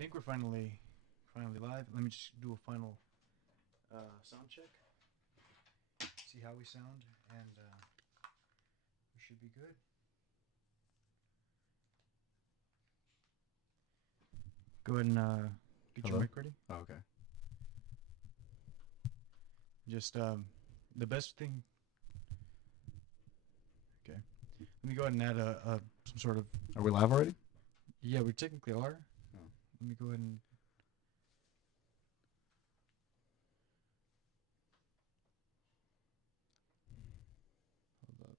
think we're finally live. Let me just do a final sound check. See how we sound, and we should be good. Go ahead and get your Hello? mic ready. Oh, okay. Just the best thing. Okay. Let me go ahead and add some sort of. Are we live already? Yeah, we technically are. Oh. Let me go ahead and. Hold up.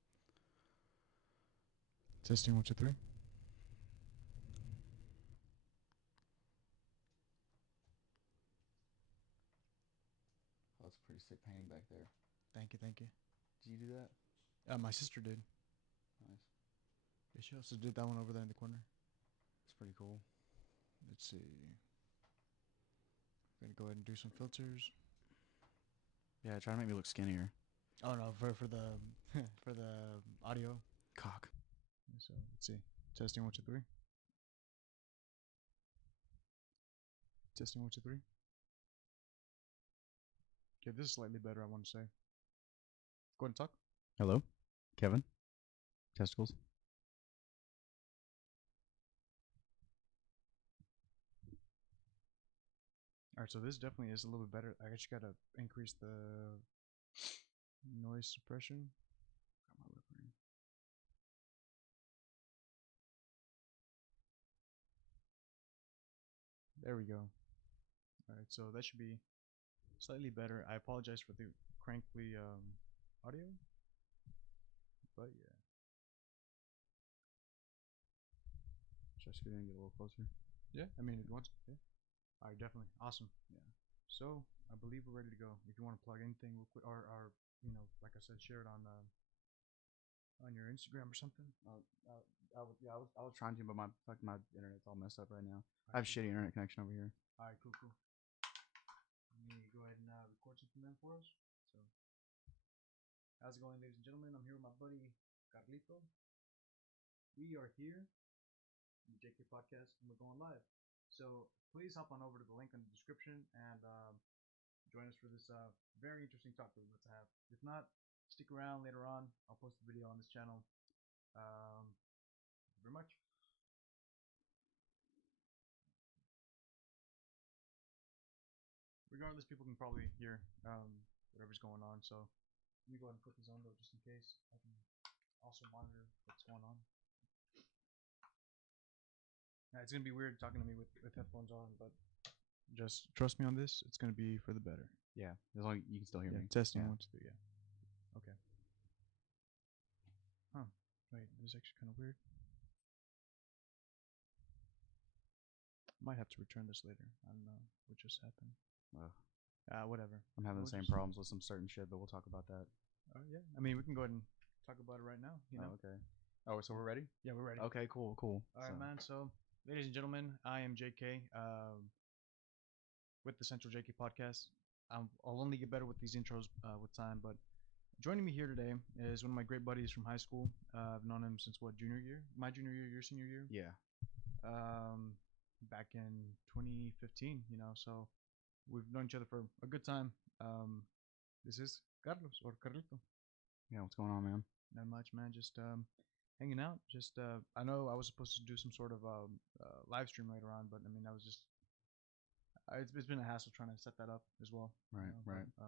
Testing 1, 2, 3. Oh, that's a pretty sick painting back there. Thank you, thank you. Did you do that? My sister did. Nice. Yeah, she also did that one over there in the corner. That's pretty cool. Let's see. Gonna go ahead and do some filters. Yeah, try to make me look skinnier. Oh no, for the for the audio. Cock. So let's see. Testing 1, 2, 3. Testing 1, 2, 3. Okay, this is slightly better. I want to say. Go ahead and talk. Hello? Kevin? Testicles? All right, so this definitely is a little bit better. I actually gotta increase the noise suppression. Got my lip ring. There we go. All right, so that should be slightly better. I apologize for the crankly audio, but yeah. Should I scoot in and get a little closer? Yeah, I mean, if you want to. Yeah. All right, definitely. Awesome. Yeah. So I believe we're ready to go. If you want to plug anything real quick, or like I said, share it on your Instagram or something. I was trying to, but my internet's all messed up right now. All I right, have cool. shitty internet connection over here. All right, cool. Let me go ahead and record something then for us. So, how's it going, ladies and gentlemen? I'm here with my buddy Carlito. We are here in the JK podcast, and we're going live. So please hop on over to the link in the description and join us for this very interesting talk that we're about to have. If not, stick around later on. I'll post a video on this channel. Thank you very much. Regardless, people can probably hear whatever's going on. So let me go ahead and put this on though, just in case. I can also monitor what's going on. Yeah, it's gonna be weird talking to me with headphones on, but just trust me on this. It's gonna be for the better. Yeah, as long as you can still hear me. Testing Yeah. 1, 2, 3. Yeah. Okay. Huh. Wait, this is actually kind of weird. Might have to return this later. I don't know what just happened. Whatever. I'm having the same problems with some certain shit, but we'll talk about that. Yeah. I mean, we can go ahead and talk about it right now. Oh, okay. Oh, so we're ready? Yeah, we're ready. Okay, cool. All right, man. So, ladies and gentlemen, I am JK with the Central JK podcast. I'll only get better with these intros with time, but joining me here today is one of my great buddies from high school. I've known him since junior year? My junior year, your senior year? Yeah. Back in 2015, so we've known each other for a good time. This is Carlos or Carlito. Yeah, what's going on, man? Not much, man. Just hanging out. Just I know I was supposed to do some sort of live stream later on, but I mean, I was just it's been a hassle trying to set that up as well. Right, right. But,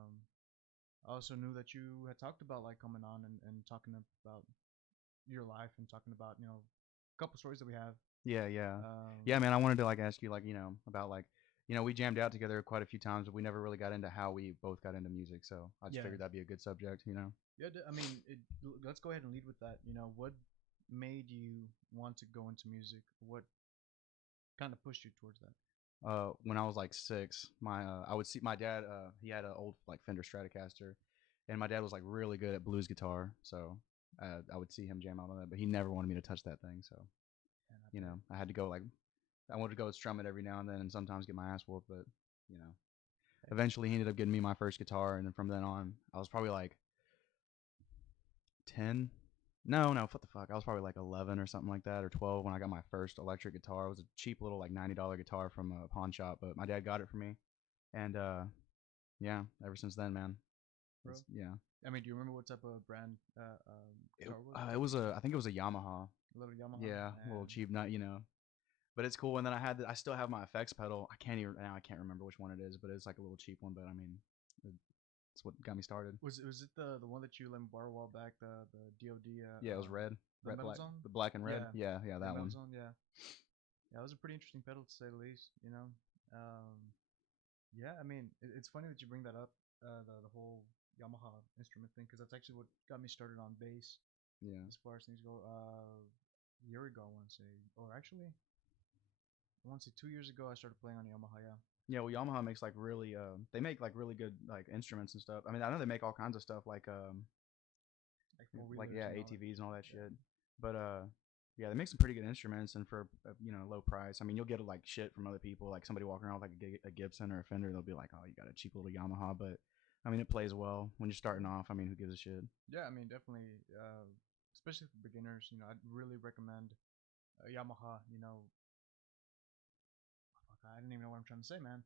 I also knew that you had talked about like coming on and talking about your life and talking about a couple stories that we have. Yeah. Yeah, man, I wanted to like ask you like, about like, we jammed out together quite a few times, but we never really got into how we both got into music. So I just figured that'd be a good subject. Yeah, I mean, let's go ahead and lead with that. What made you want to go into music? What kind of pushed you towards that? When I was like 6, I would see my dad. He had an old like Fender Stratocaster, and my dad was like really good at blues guitar. So I would see him jam out on that, but he never wanted me to touch that thing. So I had to go like I wanted to go strum it every now and then, and sometimes get my ass whooped. But you know, eventually he ended up getting me my first guitar, and then from then on, I was probably like 10, No, no, what the fuck? I was probably like 11 or something like that, or 12 when I got my first electric guitar. It was a cheap little like $90 guitar from a pawn shop, but my dad got it for me, and yeah, ever since then, man. bro? Yeah. I mean, do you remember what type of brand It, guitar was? it was a, I think it was a Yamaha. A little Yamaha. Yeah, a little And cheap nut, But it's cool. And then I still have my effects pedal. I can't even now. I can't remember which one it is, but it's like a little cheap one. But I mean, it's what got me started. was it the one that you let me borrow a while back? The DOD. Yeah, it was red, The red, Metal black, Zone. the black and red. Yeah, Yeah, the that Metal one. Zone. Yeah, yeah. It was a pretty interesting pedal to say the least. Um, yeah. I mean, it's funny that you bring that up. The whole Yamaha instrument thing, because that's actually what got me started on bass Yeah. as far as things go. A year ago, I want to say, or actually, I want to say 2 years ago, I started playing on Yamaha. Yeah. Yeah, well, Yamaha makes like really, they make like really good like instruments and stuff. I mean, I know they make all kinds of stuff Like four like wheelers yeah, and all that. ATVs and all that Yeah. shit. But yeah, they make some pretty good instruments, and for low price. I mean, you'll get like shit from other people, like somebody walking around with like a Gibson or a Fender, they'll be like, oh, you got a cheap little Yamaha, but I mean, it plays well when you're starting off. I mean, who gives a shit? Yeah, I mean, definitely, especially for beginners. I'd really recommend Yamaha. Fuck, I didn't even know what I'm trying to say, man.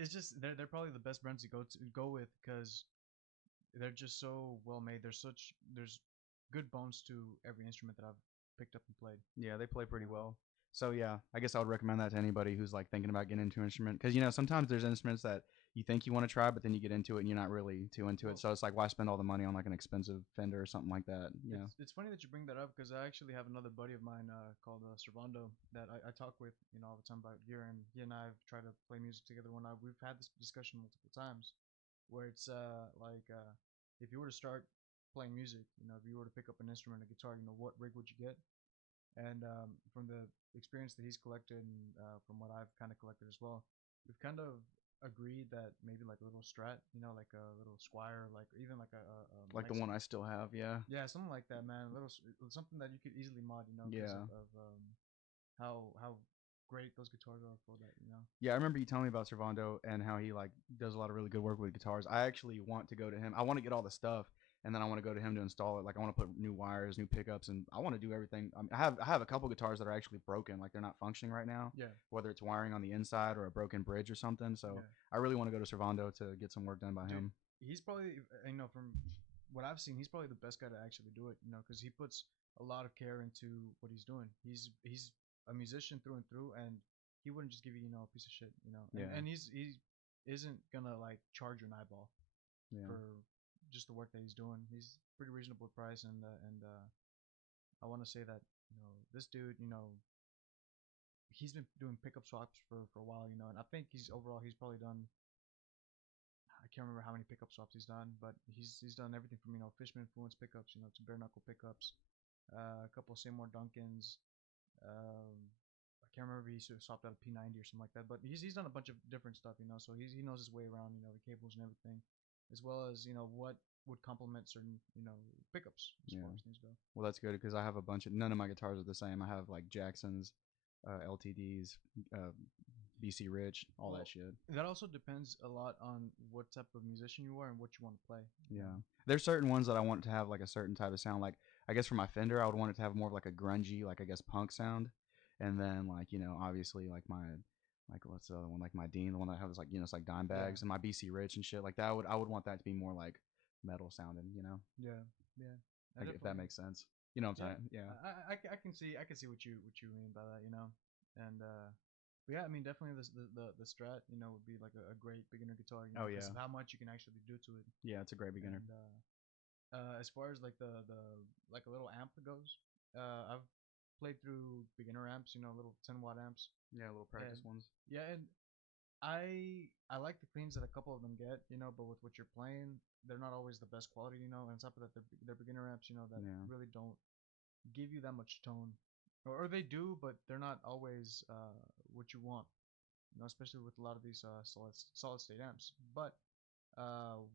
It's just they're probably the best brands to go with because they're just so well made. There's good bones to every instrument that I've picked up and played. Yeah, they play pretty Uh, well. So yeah, I guess I would recommend that to anybody who's like thinking about getting into an instrument, because sometimes there's instruments that you think you want to try, but then you get into it and you're not really too into it. well, So it's like, why spend all the money on like an expensive Fender or something like that? it's funny that you bring that up because I actually have another buddy of mine called Servando that I talk with all the time about gear, and he and I have tried to play music together. We've had this discussion multiple times, where it's if you were to start playing music, if you were to pick up an instrument, a guitar, what rig would you get? And from the experience that he's collected, and from what I've kind of collected as well, we've kind of agreed that maybe like a little Strat, like a little Squire, like even like a Like the one I still have. Yeah. yeah, something like that, man. Something that you could easily mod, because Yeah. of how great those guitars are for that. Yeah, I remember you telling me about Servando and how he like does a lot of really good work with guitars. I actually want to go to him. I want to get all the stuff, and then I want to go to him to install it. Like I want to put new wires, new pickups, and I want to do everything. I have a couple guitars that are actually broken, like they're not functioning right now. Yeah, Whether it's wiring on the inside or a broken bridge or something. So yeah, I really want to go to Servando to get some work done by dude. him. He's probably, from what I've seen, he's probably the best guy to actually do it. Because he puts a lot of care into what he's doing. He's a musician through and through, and he wouldn't just give you a piece of shit. And, Yeah, and he isn't gonna like charge you an eyeball yeah, for just the work that he's doing. He's pretty reasonable price, and I want to say that this dude, he's been doing pickup swaps for a while, and I think he's probably done. I can't remember how many pickup swaps he's done, but he's done everything from Fishman influence pickups, to bare knuckle pickups, a couple of Seymour Duncans. I can't remember if he swapped out a P90 or something like that, but he's done a bunch of different stuff, so he knows his way around the cables and everything, as well as what would complement certain pickups as yeah. far as things go. Well, that's good because I have a bunch of none of my guitars are the same. I have like Jacksons, LTDs, uh, BC Rich, all that Well, shit. that also depends a lot on what type of musician you are and what you want to play. Yeah. There's certain ones that I want to have like a certain type of sound. Like I guess for my Fender, I would want it to have more of like a grungy, like I guess punk sound. And then like, obviously like like what's the other one? Like my Dean, the one that has like, it's like dime Yeah, bags and my BC Rich and shit like that. I would want that to be more like metal sounding. yeah, yeah. I Like if that definitely. makes sense. You know what I'm Yeah, saying? Yeah. I can see what you mean by that, and but yeah, I mean definitely the Strat, would be like a great beginner guitar, Oh because yeah. of how much you can actually do to it, Yeah, it's a great beginner. and as far as like the like a little amp goes, I've played through beginner amps, little 10-watt amps, Yeah, little and practice ones. yeah, and I like the cleans that a couple of them get, but with what you're playing, they're not always the best quality, and on top of that, they're beginner amps, that Yeah. really don't give you that much tone, or they do, but they're not always what you want. Especially with a lot of these solid state amps. But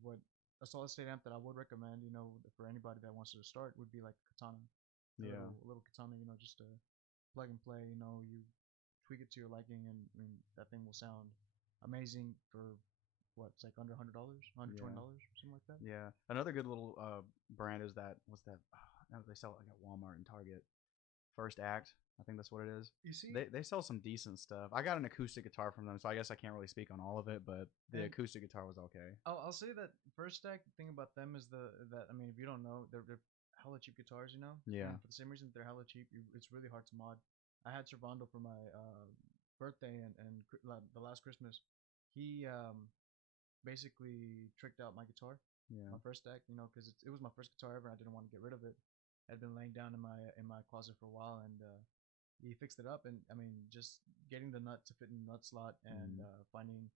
what a solid state amp that I would recommend, for anybody that wants to start, would be like a Katana, Yeah. a little Katana, just to plug and play. You tweak it to your liking, and I mean that thing will sound amazing for what it's like under $100, Yeah. $120, something like that. Yeah. Another good little brand is that what's that? they sell it like at Walmart and Target. First Act, I think that's what it is. You see, They sell some decent stuff. I got an acoustic guitar from them, so I guess I can't really speak on all of it, but the and acoustic guitar was okay. I'll say that First Stack. The thing about them is that I mean, if you don't know, they're hella cheap guitars, you know. Yeah. And for the same reason they're hella cheap, it's really hard to mod. I had Servando for my birthday and the last Christmas. He basically tricked out my guitar, Yeah. my First Stack, you know, because it was my first guitar ever. And I didn't want to get rid of it. I'd been laying down in my closet for a while, and he fixed it up. And I mean, just getting the nut to fit in the nut slot and finding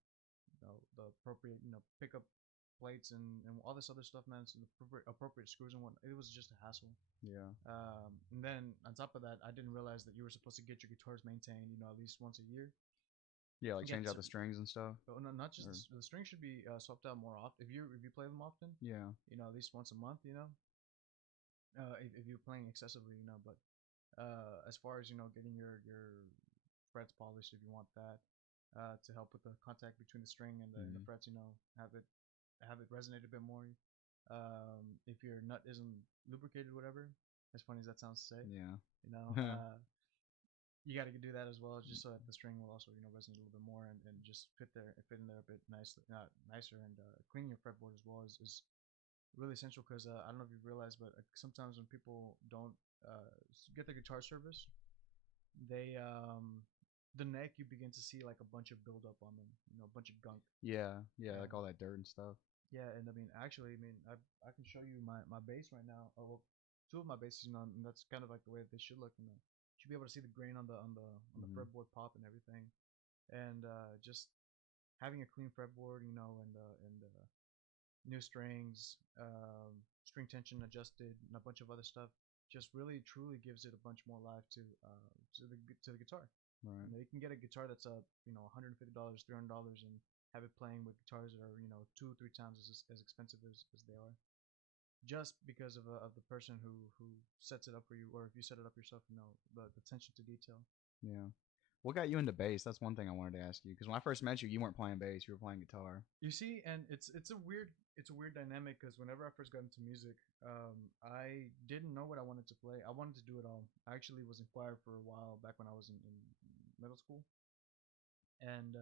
the appropriate pickup plates and all this other stuff, man. So the appropriate screws and whatnot. It was just a hassle. Yeah. And then on top of that, I didn't realize that you were supposed to get your guitars maintained, you know, at least once a year. Yeah, like Again, change out the strings and stuff. but no, not just Or, the string should be swapped out more often. If you play them often, yeah. you know, at least once a month, you know. If you're playing excessively, you know, but as far as getting your frets polished, if you want that, to help with the contact between the string and the frets, you know, have it resonate a bit more. If your nut isn't lubricated, whatever, as funny as that sounds to say, Yeah. you know, you got to do that as well, just so that the string will also resonate a little bit more and just fit in there a bit nicer and cleaning your fretboard as well is really essential because I don't know if you realize, but sometimes when people don't get their guitar service, they the neck you begin to see like a bunch of buildup on them, you know, a bunch of gunk. Yeah. Yeah. Like all that dirt and stuff. Yeah, and I mean, actually, I mean, I can show you my bass right now. Oh, well, two of my basses, you know, and that's kind of like the way that they should look. You know, you should be able to see the grain on the fretboard pop and everything, and just having a clean fretboard, you know, and new strings, string tension adjusted, and a bunch of other stuff, just really truly gives it a bunch more life to the guitar. Right. You know, you can get a guitar that's $150, $300, and have it playing with guitars that are 2 or 3 times as expensive as they are, just because of the person who sets it up for you, or if you set it up yourself, you know, the attention to detail. Yeah. What got you into bass? That's one thing I wanted to ask you. Because when I first met you, you weren't playing bass; you were playing guitar. You see, and it's a weird dynamic because whenever I first got into music, I didn't know what I wanted to play. I wanted to do it all. I actually was in choir for a while back when I was in middle school, and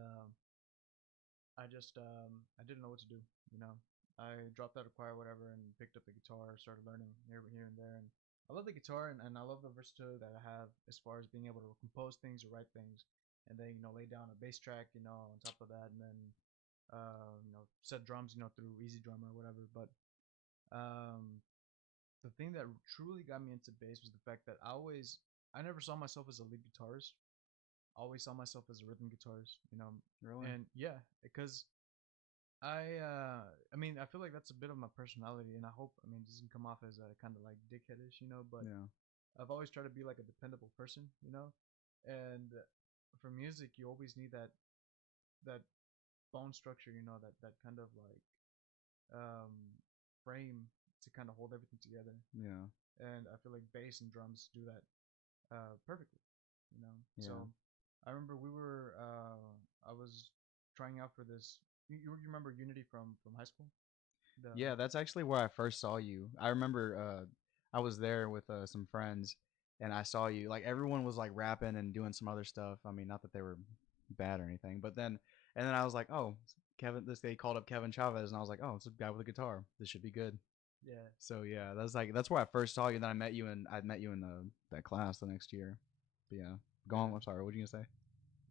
I didn't know what to do. You know, I dropped out of choir, whatever, and picked up the guitar, started learning here and there, and I love the guitar and I love the versatility that I have as far as being able to compose things or write things, and then lay down a bass track, on top of that, and then set drums, through Easy Drummer or whatever. But um, the thing that truly got me into bass was the fact that I never saw myself as a lead guitarist. I always saw myself as a rhythm guitarist. Really? And yeah, because I mean, I feel like that's a bit of my personality, and I hope, I mean, it doesn't come off as a kind of like dickheadish. But Yeah. I've always tried to be like a dependable person. And for music, you always need that bone structure, that kind of like um, frame to kind of hold everything together. Yeah. And I feel like bass and drums do that perfectly. Yeah. So I remember I was trying out for this. You remember Unity from high school? The Yeah, that's actually where I first saw you. I remember I was there with some friends and I saw you. Like everyone was like rapping and doing some other stuff. I mean, not that they were bad or anything, but then I was like, "Oh, Kevin, this guy called up Kevin Chavez." And I was like, "Oh, it's a guy with a guitar. This should be good." yeah. So yeah, that's where I first saw you. Then I met you in the that class the next year. But yeah. Go on. I'm sorry. What were you going to say?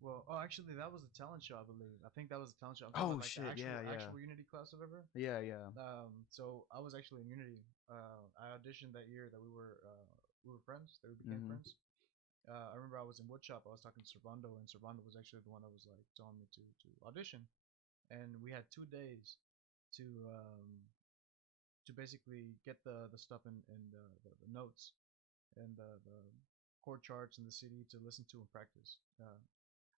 Well, oh, actually, that was a talent show, I believe. I think that was a talent show. I'm talking Oh about like the shit. Yeah, yeah. actual Unity class I've ever. Yeah, yeah. So I was actually in Unity. I auditioned that year that we were friends. That we became Mhm. friends. I remember I was in woodshop. I was talking to Servando, and Servando was actually the one that was like telling me to audition. And we had 2 days to basically get the stuff and the notes and the chord charts and the CD to listen to and practice.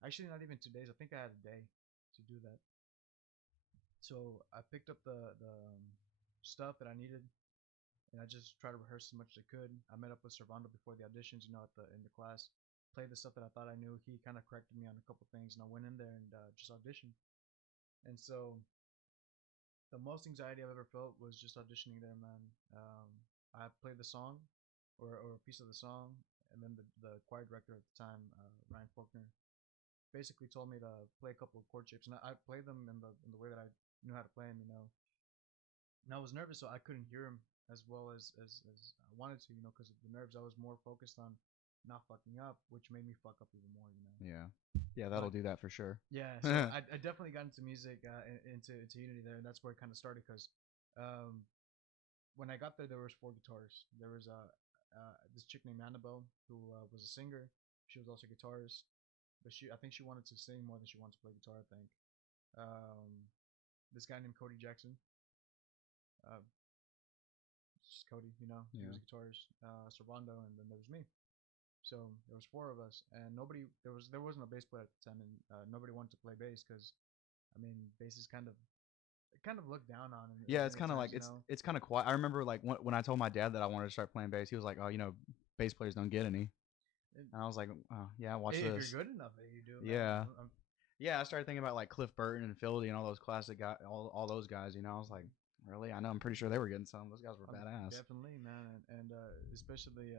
Actually, not even 2 days. I think I had a day to do that. So I picked up the stuff that I needed, and I just tried to rehearse as much as I could. I met up with Servando before the auditions, at in the class, played the stuff that I thought I knew. He kind of corrected me on a couple things, and I went in there and just auditioned. And so the most anxiety I've ever felt was just auditioning there, man. I played the song, or a piece of the song, and then the choir director at the time, Ryan Faulkner, basically told me to play a couple of chord shapes, and I played them in the way that I knew how to play them, And I was nervous, so I couldn't hear him as well as I wanted to, because of the nerves. I was more focused on not fucking up, which made me fuck up even more. Yeah. Yeah, that'll But do that for sure. yeah, so I definitely got into music, into Unity there, and that's where it kind of started. Because um, when I got there, there was four guitars. There was this chick named Annabelle who was a singer. She was also a guitarist, but I think she wanted to sing more than she wanted to play guitar. I think. Um, this guy named Cody Jackson. Uh, just Cody, he Yeah. was a guitarist. Servando, and then there was me. So there was four of us, and nobody there wasn't a bass player at the time, and nobody wanted to play bass because I mean bass is kind of looked down on Yeah, it's at kind of like times. it's kind of quiet. I remember like when I told my dad that I wanted to start playing bass, he was like, "Oh, bass players don't get any." And And I was like, "Oh, yeah, watch if you're this." good enough, you do, man. Yeah. Yeah, I started thinking about like Cliff Burton and Philly and all those classic guys, all those guys. I was like, really? I know. I'm pretty sure they were getting some. Those guys were badass. Definitely, man, and especially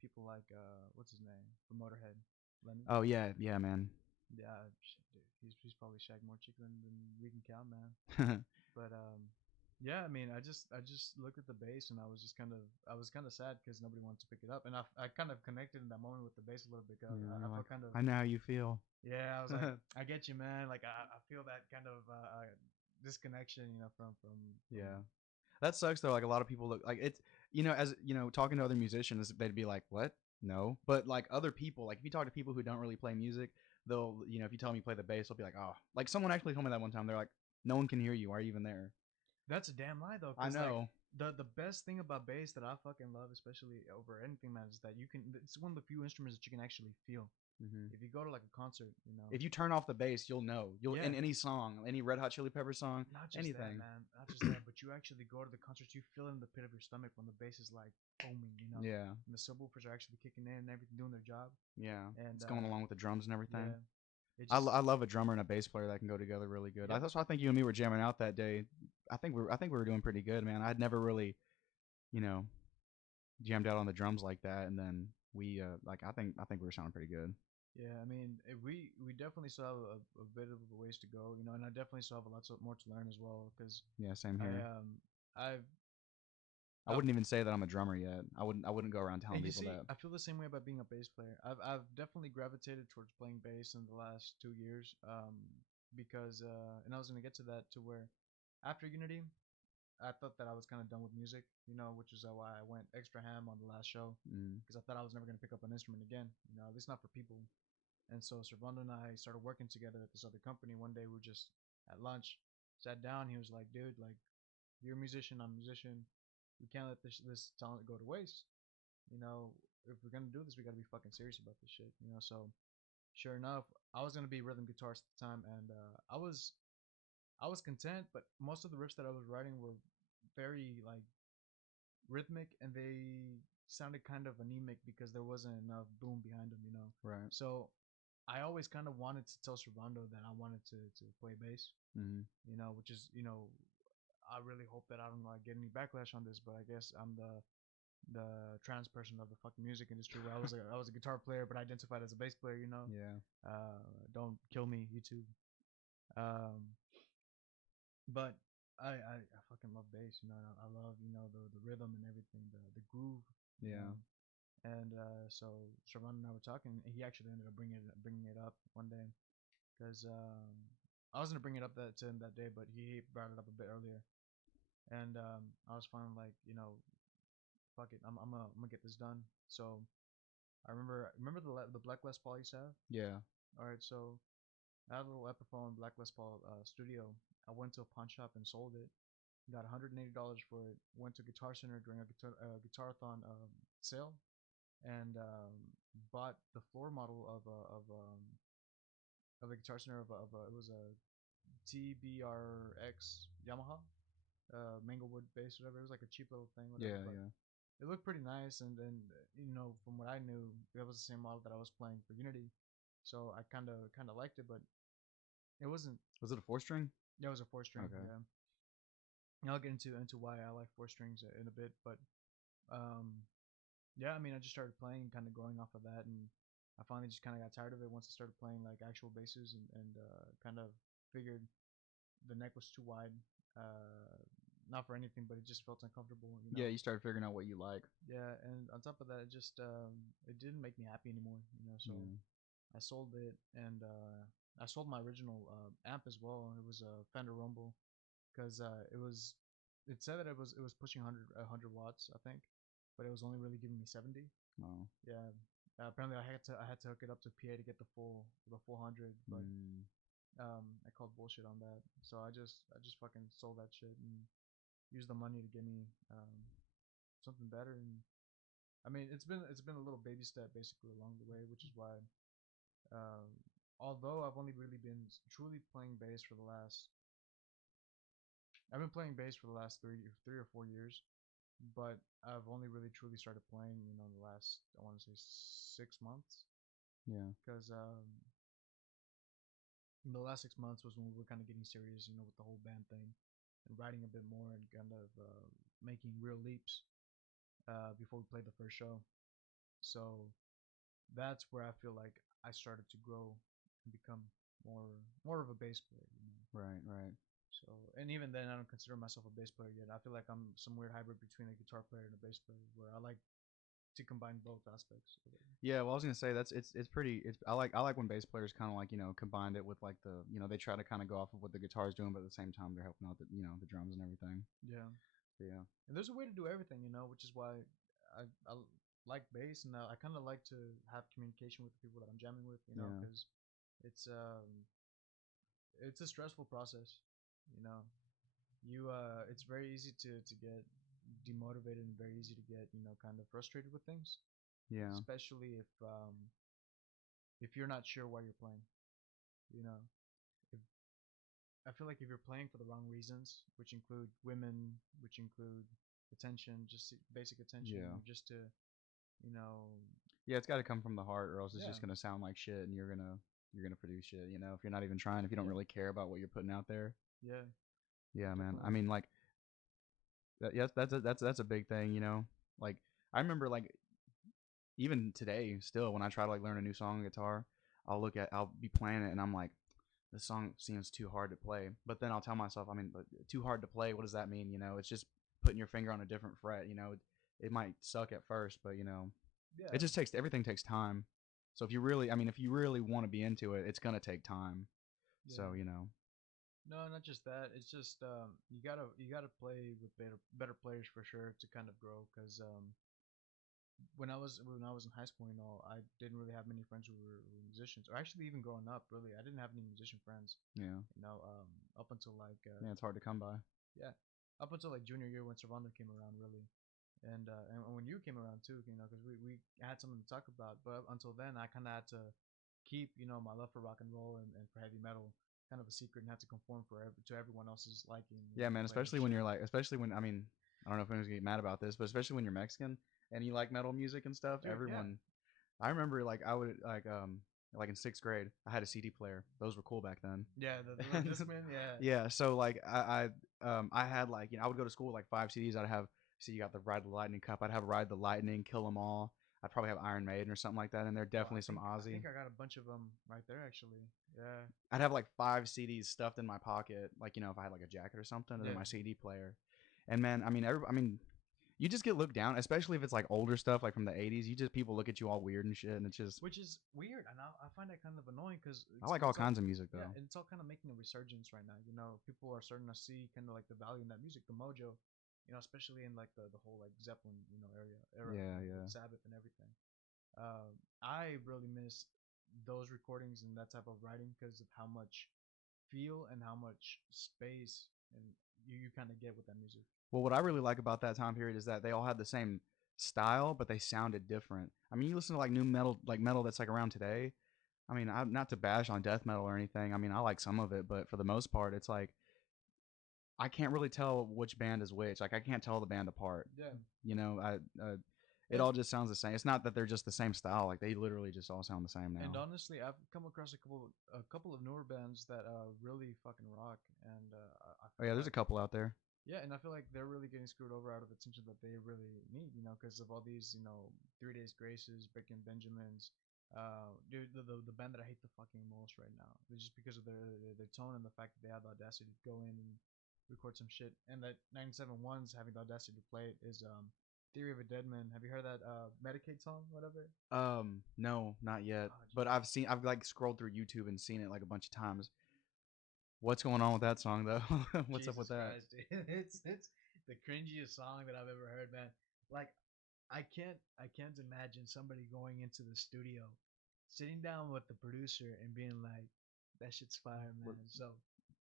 people like what's his name from Motorhead, Lemmy. Oh yeah, yeah, man. Yeah, shit, dude, he's probably shagged more chick than we can count, man. But yeah, I mean, I just looked at the bass and I was kind of sad because nobody wanted to pick it up, and I kind of connected in that moment with the bass a little bit. Yeah, I you're like, felt kind of, I know how you feel. yeah, I was like, I get you, man. Like I feel that kind of disconnection, from Yeah. That sucks though. Like a lot of people look like it's as talking to other musicians, they'd be like, "What? No." But like other people, like if you talk to people who don't really play music, they'll if you tell them you play the bass, they'll be like, "Oh." Like someone actually told me that one time. They're like, "No one can hear you. Why are you even there?" That's a damn lie though, I because like know. the best thing about bass that I fucking love, especially over anything, man, is that you can. It's one of the few instruments that you can actually feel. Hmm. If you go to like a concert, If you turn off the bass, you'll know. You'll yeah, in any song, any Red Hot Chili Pepper song, not just that, anything. man, not just that, but you actually go to the concerts, you feel it in the pit of your stomach when the bass is like booming, Yeah, and the subwoofers are actually kicking in and everything, doing their job, yeah. and It's going along with the drums and everything. yeah, it just I love a drummer and a bass player that can go together really good. yep. That's why I think you and me were jamming out that day. I think we were doing pretty good, man. I'd never really, you know, jammed out on the drums like that, and then we like I think we were sounding pretty good. Yeah, I mean, we definitely still have a bit of a ways to go, and I definitely still have a lot more to learn as well because Yeah, same I here. I've I I've wouldn't even say that I'm a drummer yet. I wouldn't go around telling and you people see, that. I feel the same way about being a bass player. I've definitely gravitated towards playing bass in the last 2 years, because and I was gonna get to that to where after Unity, I thought that I was kind of done with music, which is why I went extra ham on the last show Mm, because I thought I was never gonna pick up an instrument again, at least not for people. And so Servando and I started working together at this other company. One day we were just at lunch, sat down. He was like, "Dude, like, you're a musician. I'm a musician. We can't let this talent go to waste. You know, if we're gonna do this, we gotta be fucking serious about this shit. So sure enough, I was gonna be rhythm guitarist at the time, and I was content. But most of the riffs that I was writing were very like rhythmic, and they sounded kind of anemic because there wasn't enough boom behind them. right. So I always kind of wanted to tell Servando that I wanted to play Mm, bass, which is, I really hope that I don't like get any backlash on this, but I guess I'm the trans person of the fucking music industry where I was a guitar player but identified as a bass player. yeah. Don't kill me, YouTube. Um, but I fucking love bass. I love the rhythm and everything, the groove. You Yeah. know, and so Servando and I were talking. And he actually ended up bringing it up one day because I was gonna bring it up to him that day, but he brought it up a bit earlier, and I was finally like, fuck it, I'm gonna get this done. So I remember the Black Les Paul you used to have. Yeah. All right, so I had a little Epiphone Black Les Paul studio. I went to a pawn shop and sold it. Got $180 for it. Went to Guitar Center during a guitarathon sale, and bought the floor model of the Guitar Center it was a TBRX Yamaha Manglewood bass, whatever. It was like a cheap little thing, whatever. Yeah. But Yeah. it looked pretty nice, and then from what I knew, that was the same model that I was playing for Unity, so I kind of liked it, but it wasn't. Was it a 4 string? Yeah, it was a four string. Okay. Yeah, and I'll get into why I like four strings in a bit, but um, yeah, I mean, I just started playing, kind of growing off of that, and I finally just kind of got tired of it once I started playing like actual basses, and kind of figured the neck was too wide. Not for anything, but it just felt uncomfortable, you Yeah, know. you started figuring out what you like. Yeah, and on top of that, it didn't make me happy anymore, you know. So Yeah. I sold it, and I sold my original amp as well. It was a Fender Rumble because it said that it was pushing 100 watts, I think, but it was only really giving me 70. Oh. Yeah. Apparently, I had to hook it up to PA to get the full 100, but Mm. I called bullshit on that. So I just fucking sold that shit and used the money to get me something better. And I mean, it's been a little baby step basically along the way, which is why um, although I've only really been truly playing bass for the last I've been playing bass for the last three or 4 years, but I've only really truly started playing, the last, I want to say, 6 months, Yeah. because the last 6 months was when we were kind of getting serious, with the whole band thing and writing a bit more and kind of making real leaps before we played the first show. So that's where I feel like I started to grow and become more of a bass player. Right. Right. So, and even then, I don't consider myself a bass player yet. I feel like I'm some weird hybrid between a guitar player and a bass player, where I like to combine both aspects of it. Yeah, well, I was gonna say it's pretty. It's I like when bass players kind of like combined it with like they try to kind of go off of what the guitar is doing, but at the same time they're helping out the drums and everything. Yeah, But yeah, and there's a way to do everything, which is why I like bass, and I kind of like to have communication with the people that I'm jamming with, yeah, because it's um it's a stressful process, you know. It's very easy to get demotivated and very easy to get kind of frustrated with things, yeah, especially if you're not sure why you're playing. You know, if I feel like if you're playing for the wrong reasons, which include women, which include attention, just basic attention, yeah, or just to, you know, yeah. It's got to come from the heart, or else it's yeah, just gonna sound like shit, and you're gonna produce shit. If you're not even trying, if you don't yeah, really care about what you're putting out there. yeah, Yeah, man. I definitely, mean, like, yes, that's a big thing. Like I remember like even today, still when I try to like learn a new song on guitar, I'll be playing it and I'm like, this song seems too hard to play. But then I'll tell myself, I mean, but too hard to play. What does that mean? It's just putting your finger on a different fret. It might suck at first, but it yeah, just takes everything takes time. So if you really, I mean, if you really want to be into it, it's gonna take time. yeah. So No, not just that. It's just you gotta play with better players for sure to kind of grow. Because when I was in high school, I didn't really have many friends who were musicians, or actually even growing up, really, I didn't have any musician friends. yeah, Up until like yeah, it's hard to come by. yeah, up until like junior year when Servando came around, really, and when you came around too, because we had something to talk about. But until then, I kind of had to keep my love for rock and roll and for heavy metal kind of a secret and had to conform to everyone else's liking, Yeah, man. flavor Especially when shit. you're like, especially when I mean, I don't know if anyone's gonna get mad about this, but especially when you're Mexican and you like metal music and stuff, Dude, yeah, everyone. I remember like I would like in sixth grade, I had a CD player. Those were cool back then. yeah, the little And Discman, yeah, yeah, so like I had like I would go to school with like 5 CDs. I'd have so you got the Ride the Lightning Cup. I'd have Ride the Lightning, Kill 'Em All. I'd probably have Iron Maiden or something like that. And there bro. I definitely some think I Ozzy. think I got a bunch of them right there actually. Yeah, I'd have like 5 CDs stuffed in my pocket, like if I had like a jacket or something, and then yeah. my CD player. And man, I mean, you just get looked down, especially if it's like older stuff, like from the '80s. You just people look at you all weird and shit, and it's just Which is weird, and I find that kind of annoying because I it's like all it's all kinds of music yeah, though. and it's all kind of making a resurgence right now. People are starting to see kind of like the value in that music, the mojo, especially in like the whole like Zeppelin era, Yeah, with yeah. Sabbath and everything. I really miss those recordings and that type of writing because of how much feel and how much space and you kind of get with that music. Well, what I really like about that time period is that they all had the same style, but they sounded different. I mean, you listen to like new metal, like metal that's like around today. I mean, I'm not to bash on death metal or anything. I mean, I like some of it, but for the most part, it's like I can't really tell which band is which. Like I can't tell the band apart. Yeah, You know, it and all just sounds the same. It's not that they're just the same style. Like they literally just all sound the same and now. honestly, I've come across a couple of newer bands that really fucking rock, and I Oh feel yeah, there's a like couple out there. Yeah, and I feel like they're really getting screwed over out of the attention that they really need, because of all these, 3 Days Graces, Breaking Benjamins. Dude, the band that I hate the fucking most right now, just because of their tone and the fact that they have the audacity to go in and record some shit, and that 971's having the audacity to play it is Theory of a Dead Man. Have you heard that Medicaid song, whatever? No, not yet. Oh, But Jesus. I've like scrolled through YouTube and seen it like a bunch of times. What's going on with that song though? What's up with Jesus that? Christ, dude. It's the cringiest song that I've ever heard, man. Like I can't imagine somebody going into the studio, sitting down with the producer and being like, "That shit's fire, What, man." So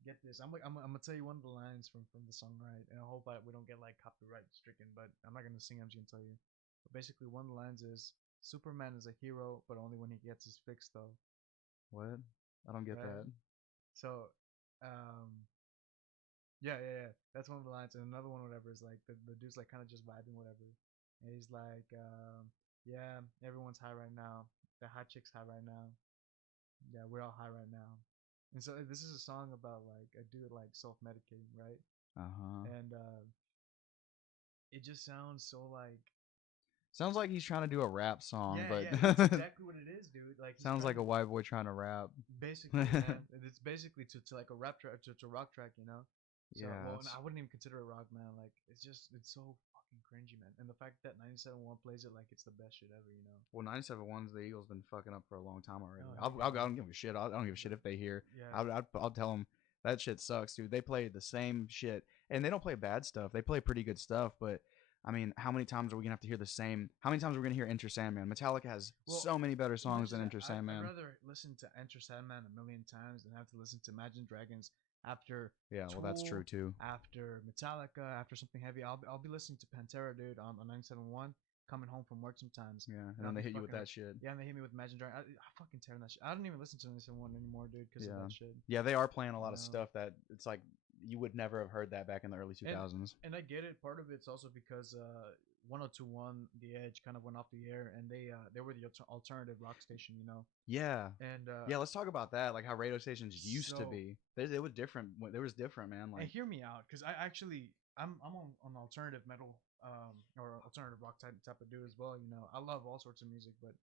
get this. I'm gonna tell you one of the lines from the song, right? And I hope we don't get like copyright stricken, but I'm not gonna sing. I'm just gonna tell you. But basically, one of the lines is, "Superman is a hero, but only when he gets his fix, though." what? I don't get Right? that. So, um, yeah. That's one of the lines. And another one, whatever, is like the dude's like kind of just vibing, whatever. And he's like, yeah, everyone's high right now. The hot chick's high right now. Yeah, we're all high right now. And so this is a song about like a dude like self medicating, right? Uh huh. And it just sounds so like, Sounds like he's trying to do a rap song, yeah, but yeah, that's exactly what it is, dude. Like he's sounds trying like a to white boy trying to rap. basically, man. It's basically to like a rap track, to rock track. So, Yeah, well, and it's I wouldn't even consider it rock, man. Like, it's so fucking cringy, man. And the fact that 97.1 plays it like it's the best shit ever. well, 97.1's the Eagles been fucking up for a long time already. Oh, hell I yeah, don't give a shit. I don't give a shit if they hear. yeah, I'll tell them that shit sucks, dude. They play the same shit, and they don't play bad stuff. They play pretty good stuff, but I mean, how many times are we gonna have to hear the same? How many times are we gonna hear Enter Sandman? Metallica has well, so many better not songs than just that. Enter I'd Sandman. rather listen to Enter Sandman a million times than have to listen to Imagine Dragons after Yeah, well, that's true Tool, too. after Metallica, after something heavy. I'll be listening to Pantera, dude, on 97.1, coming home from work sometimes, Yeah, and and I'll then they be hit you with fucking that shit. yeah, and they hit me with Imagine Dragons. I fucking tearing that shit. I don't even listen to 97.1 anymore, dude, because of Yeah, that shit. yeah, they are playing a You lot of know, stuff that it's like you would never have heard that back in the early two and thousands. and I get it. Part of it's also because 1021 The Edge kind of went off the air, and they were the alternative rock station. Yeah, And yeah. Let's talk about that. Like how radio stations used to so be. They was different. There was different, man. and Like hear me out, because I'm on alternative metal, or alternative rock type of dude as well. I love all sorts of music, but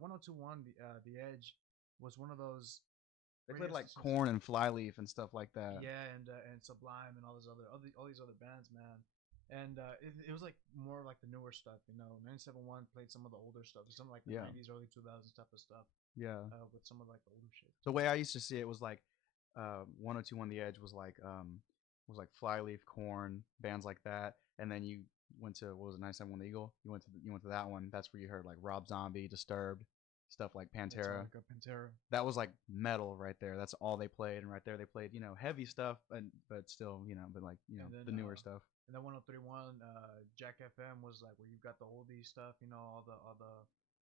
1021 The Edge was one of those they played radio like stations. Corn and Flyleaf and stuff like that. Yeah, and Sublime and all these other bands, man. And it was like more like the newer stuff. 97.1 played some of the older stuff, some like the Yeah, 90s, early 2000s type of stuff, yeah. with some of like the older shit. The way I used to see it was like 1021 The Edge was like Flyleaf, Corn, bands like that, and then you went to what was it 971 The Eagle. You went to that one. That's where you heard like Rob Zombie, Disturbed, stuff like Pantera. Metallica, Pantera, That was like metal right there. That's all they played, and right there they played heavy stuff, and but still but like and then the newer stuff. 1031 Jack FM was like where you got the oldie stuff. All the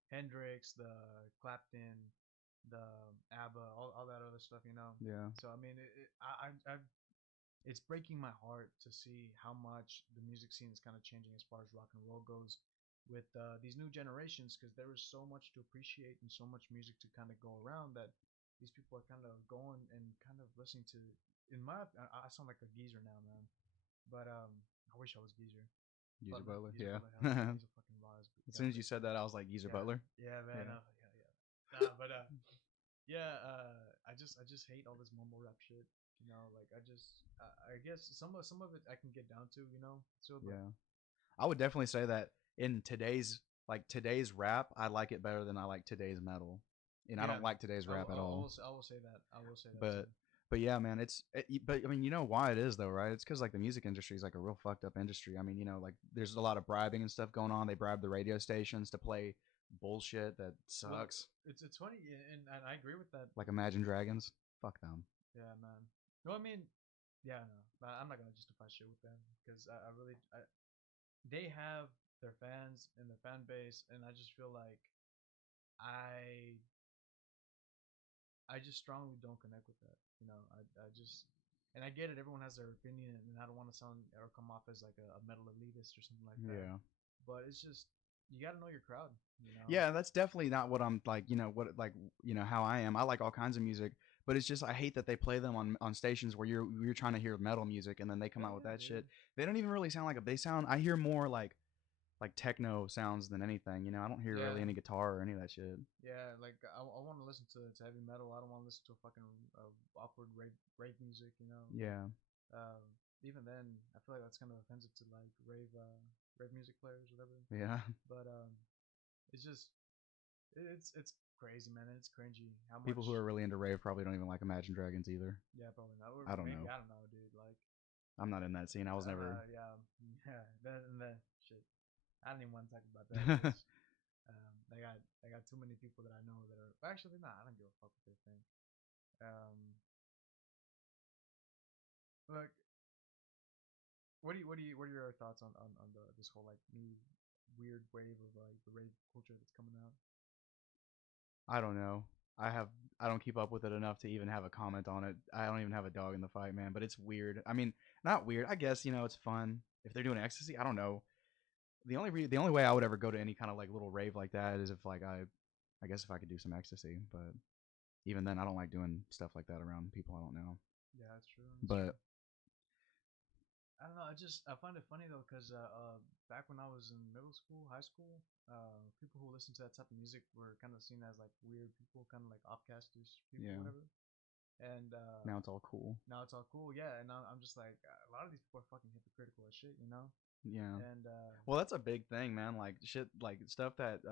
Hendrix, the Clapton, the ABBA, all that other stuff. Yeah, So I mean, it's breaking my heart to see how much the music scene is kind of changing as far as rock and roll goes with these new generations, because there is so much to appreciate and so much music to kind of go around that these people are kind of going and kind of listening to. I sound like a geezer now, man, but I wish I was geezer. Geezer Butler, Butler. Geezer Yeah. Butler, hell yeah, he's a fucking boss. As God soon as you bless said him. that, I was like Geezer Yeah, Butler. yeah, man. Yeah. Yeah. Nah, but yeah. I just hate all this mumble rap shit. Like I guess some of it I can get down to. So, but Yeah. I would definitely say that in today's rap, I like it better than I like today's metal, and I yeah, don't like today's I, rap will- at I, will- I all. will I will say that. I will say that too. But yeah, man, but I mean, you know why it is though, right? It's because like the music industry is like a real fucked up industry. I mean, like there's a lot of bribing and stuff going on. They bribe the radio stations to play bullshit that Well, sucks. it's funny, and I agree with that. Like Imagine Dragons, fuck them. Yeah, man. No, I mean, yeah, no, I'm not gonna justify shit with them because they have their fans and their fan base, and I just feel like I I just strongly don't connect with that. I just and I get it. Everyone has their opinion, and I don't want to sound or come off as like a metal elitist or something like that. Yeah. But it's just you got to know your crowd. Yeah, that's definitely not what I'm like. What like how I am. I like all kinds of music, But it's just I hate that they play them on stations where you're trying to hear metal music and then they come Hell out with yeah, that shit. dude. They don't even really sound like they sound. I hear more like techno sounds than anything. You know, I don't hear really Yeah, any guitar or any of that shit. yeah. Like I want to listen to heavy metal. I don't want to listen to fucking awkward rave music. You know. Yeah, Um, Even then, I feel like that's kind of offensive to like rave music players, or whatever. yeah. But it's just it's crazy, man. It's cringy how People who much. are really into rave probably don't even like Imagine Dragons either. Yeah, probably not. Or I don't maybe know. I don't know, dude. Like I'm not in that scene. I was never. yeah, yeah. Then shit. I don't even want to talk about that because they got too many people that I know that are actually not. I don't give a fuck what they think. Look, what are your thoughts on this whole like new weird wave of like the rave culture that's coming out? I don't know. I have. I don't keep up with it enough to even have a comment on it. I don't even have a dog in the fight, man. But it's weird. I mean, not weird. I guess it's fun if they're doing ecstasy. I don't know. The only way I would ever go to any kind of like little rave like that is if like I guess if I could do some ecstasy. But even then, I don't like doing stuff like that around people I don't know. Yeah, that's true. That's true. But I don't know. I find it funny though, because back when I was in middle school, high school, people who listen to that type of music were kind of seen as like weird people, kind of like outcastish people, yeah, whatever. And now it's all cool. now it's all cool, yeah. And I'm just like, a lot of these people are fucking hypocritical as shit, you know. Yeah. And Well, that's a big thing, man. Like shit, like stuff that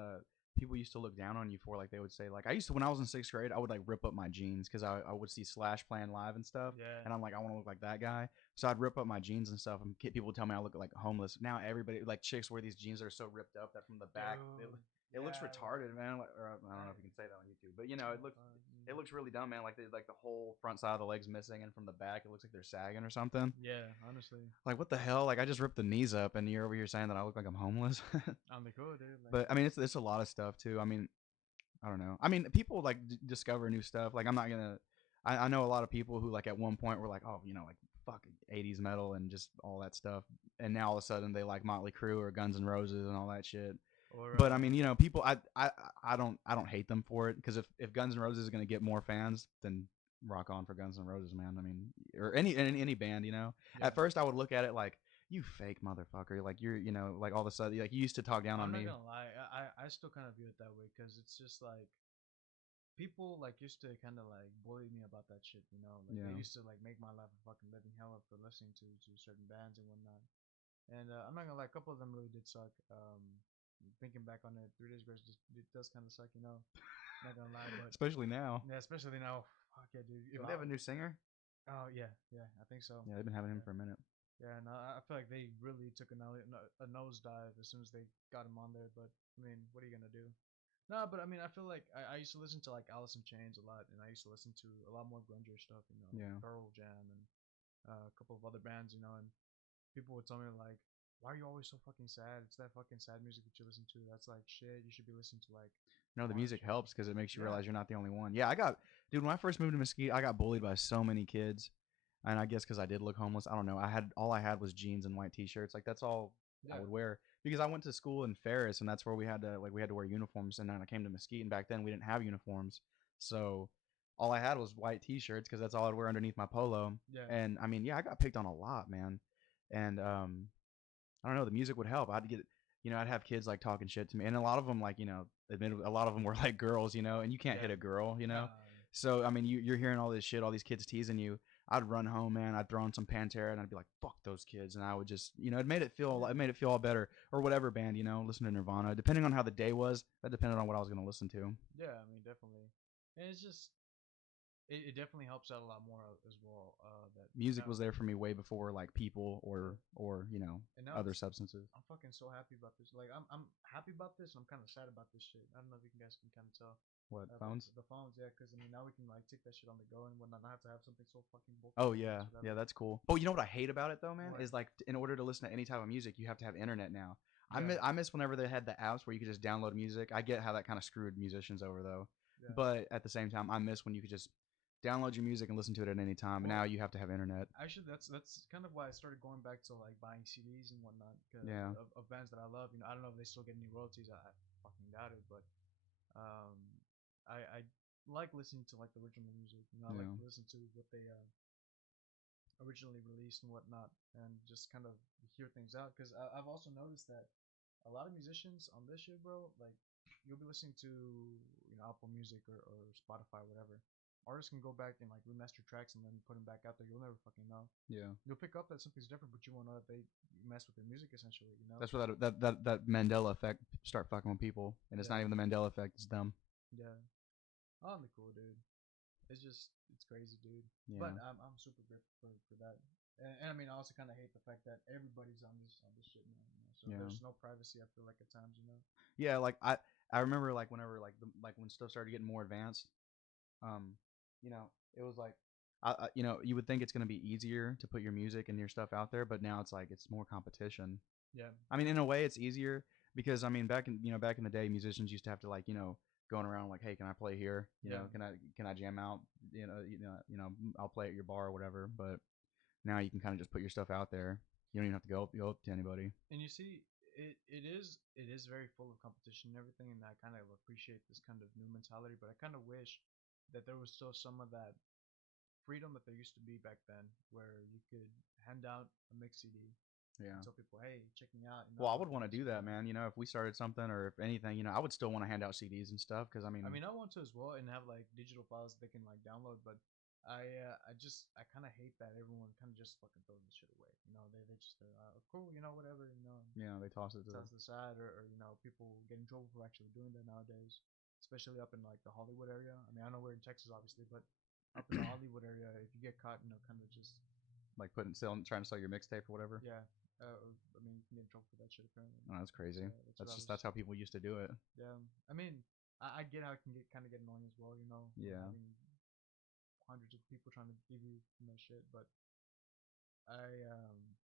people used to look down on you for. Like they would say, like I used to when I was in sixth grade, I would like rip up my jeans because I would see Slash playing live and stuff, yeah, and I'm like, I want to look like that guy. So I'd rip up my jeans and stuff, and people would tell me I look like homeless. Now everybody like chicks wear these jeans that are so ripped up that from the back dude, it looks yeah, retarded, man. Like, or, I don't know if you can say that on YouTube, but it looks really dumb, man. Like the whole front side of the legs missing, and from the back it looks like they're sagging or something. yeah. Honestly, Like what the hell? Like I just ripped the knees up, and you're over here saying that I look like I'm homeless. I'm the cool dude. Like, But I mean, it's a lot of stuff too. I mean, I don't know. I mean, people like discover new stuff. Like I'm not gonna. I know a lot of people who like at one point were like, oh, like fuck 80s metal and just all that stuff, and now all of a sudden they like Motley Crue or Guns N' Roses and all that shit. or But I mean, people, I don't hate them for it because if Guns N' Roses is gonna get more fans, then rock on for Guns N' Roses, man. I mean, or any band. yeah. At first, I would look at it like you fake motherfucker, like you're, like all of a sudden, like you used to talk down on I'm not me. gonna lie. I still kind of view it that way because it's just like people like used to kind of like bully me about that shit, you know. Like they Yeah, used to like make my life a fucking living hell for listening to certain bands and whatnot. And I'm not gonna lie, a couple of them really did suck. Thinking back on it, 3 Days Grace just it does kind of suck, you know. Not gonna lie, but especially now. yeah, especially now. Fuck yeah, dude. Don't they have a new singer? Oh yeah, yeah, I think so. Yeah, they've been having him Yeah, for a minute. yeah. And I feel like they really took a nosedive as soon as they got him on there. But I mean, what are you gonna do? No, but I mean, I feel like I used to listen to like Alice in Chains a lot, and I used to listen to a lot more grungier stuff, you know, like Yeah. Pearl Jam and a couple of other bands, you know. And people would tell me like, "Why are you always so fucking sad? It's that fucking sad music that you listen to. That's like shit. You should be listening to like No, the more music shit." helps because it makes you Yeah, realize you're not the only one. Yeah, dude, when I first moved to Mesquite, I got bullied by so many kids. And I guess because I did look homeless, I don't know. All I had was jeans and white t-shirts. Like that's all I yeah, would wear because I went to school in Ferris, and that's where we had to wear uniforms. And then I came to Mesquite, and back then we didn't have uniforms, so all I had was white t-shirts because that's all I'd wear underneath my polo. yeah, And I mean, yeah, I got picked on a lot, man. And I don't know, the music would help. I'd have kids like talking shit to me, and a lot of them like admitted a lot of them were like girls, and you can't yeah. hit a girl. Nah, So I mean, you're hearing all this shit, all these kids teasing you. I'd run home, man. I'd throw on some Pantera, and I'd be like, "Fuck those kids," and I would just, yeah, it made it feel all better, or whatever band, listen to Nirvana. Depending on how the day was, that depended on what I was gonna listen to. yeah. I mean, definitely. And it's just it definitely helps out a lot more as well. That Music now, was there for me way before like people yeah, or and now other it's substances. I'm fucking so happy about this. Like I'm happy about this. And I'm kind of sad about this shit. I don't know if you guys can kind of tell. What But phones? the phones, yeah, because I mean now we can like take that shit on the go and whatnot. Not have to have something so fucking bulky Oh like yeah, this, yeah, whatever. that's cool. Oh, you know what I hate about it though, man, What? is like in order to listen to any type of music, you have to have internet now. Yeah, I miss whenever they had the apps where you could just download music. I get how that kind of screwed musicians over though, yeah. but at the same time, I miss when you could just download your music and listen to it at any time. And now Well, you have to have internet. actually, that's kind of why I started going back to like buying CDs and whatnot Yeah, of bands that I love. You know, I don't know if they still get any royalties. I fucking doubt it, but um, I like listening to like the original music. You know, I like Yeah. to listen to what they originally released and whatnot, and just kind of hear things out. Because I've also noticed that a lot of musicians on this shit, bro, like you'll be listening to Apple Music or Spotify, or whatever. Artists can go back and like remaster tracks and then put them back out there. You'll never fucking know. Yeah. You'll pick up that something's different, but you won't know that they mess with their music essentially. You know? That's where that Mandela effect start fucking with people, and it's not Yeah, even the Mandela effect; it's them. yeah. Oh, the cool, dude. It's crazy, dude. Yeah. But I'm super grateful for that. And I mean, I also kind of hate the fact that everybody's on this shit now. You know? So Yeah. there's no privacy. I feel like at times, you know. Yeah. Like I remember like whenever like when stuff started getting more advanced, um, you know, it was like you know, you would think it's gonna be easier to put your music and your stuff out there, but now it's like it's more competition. Yeah, I mean, in a way, it's easier because I mean, back in the day, musicians used to have to like going around like, hey, can I play here? yeah. Can I jam out? I'll play at your bar or whatever. But now you can kind of just put your stuff out there. You don't even have to go up to anybody. And you see, it is very full of competition and everything, and I kind of appreciate this kind of new mentality. But I kind of wish that there was still some of that freedom that there used to be back then, where you could hand out a mix CD and Yeah. tell people, "Hey, check me out." Well, I would want to do that, man. If we started something or if anything, I would still want to hand out CDs and stuff because I I mean, mean, I want to as well and have like digital files they can like download, but I kind of hate that everyone kind of just fucking throws this shit away. They just cool, whatever, they toss it to toss the. to the side, or people get in trouble for actually doing that nowadays, especially up in like the Hollywood area. I mean, I know we're in Texas obviously, but up in the Hollywood area, if you get caught, kind of just Like trying to sell your mixtape or whatever. yeah. I mean, you can get in trouble for that shit apparently. Oh, that's crazy. That's what I was. That's how people used to do it. Yeah, I mean, I get how it can get kind of get annoying as well. Yeah. Having hundreds of people trying to give you shit, but I um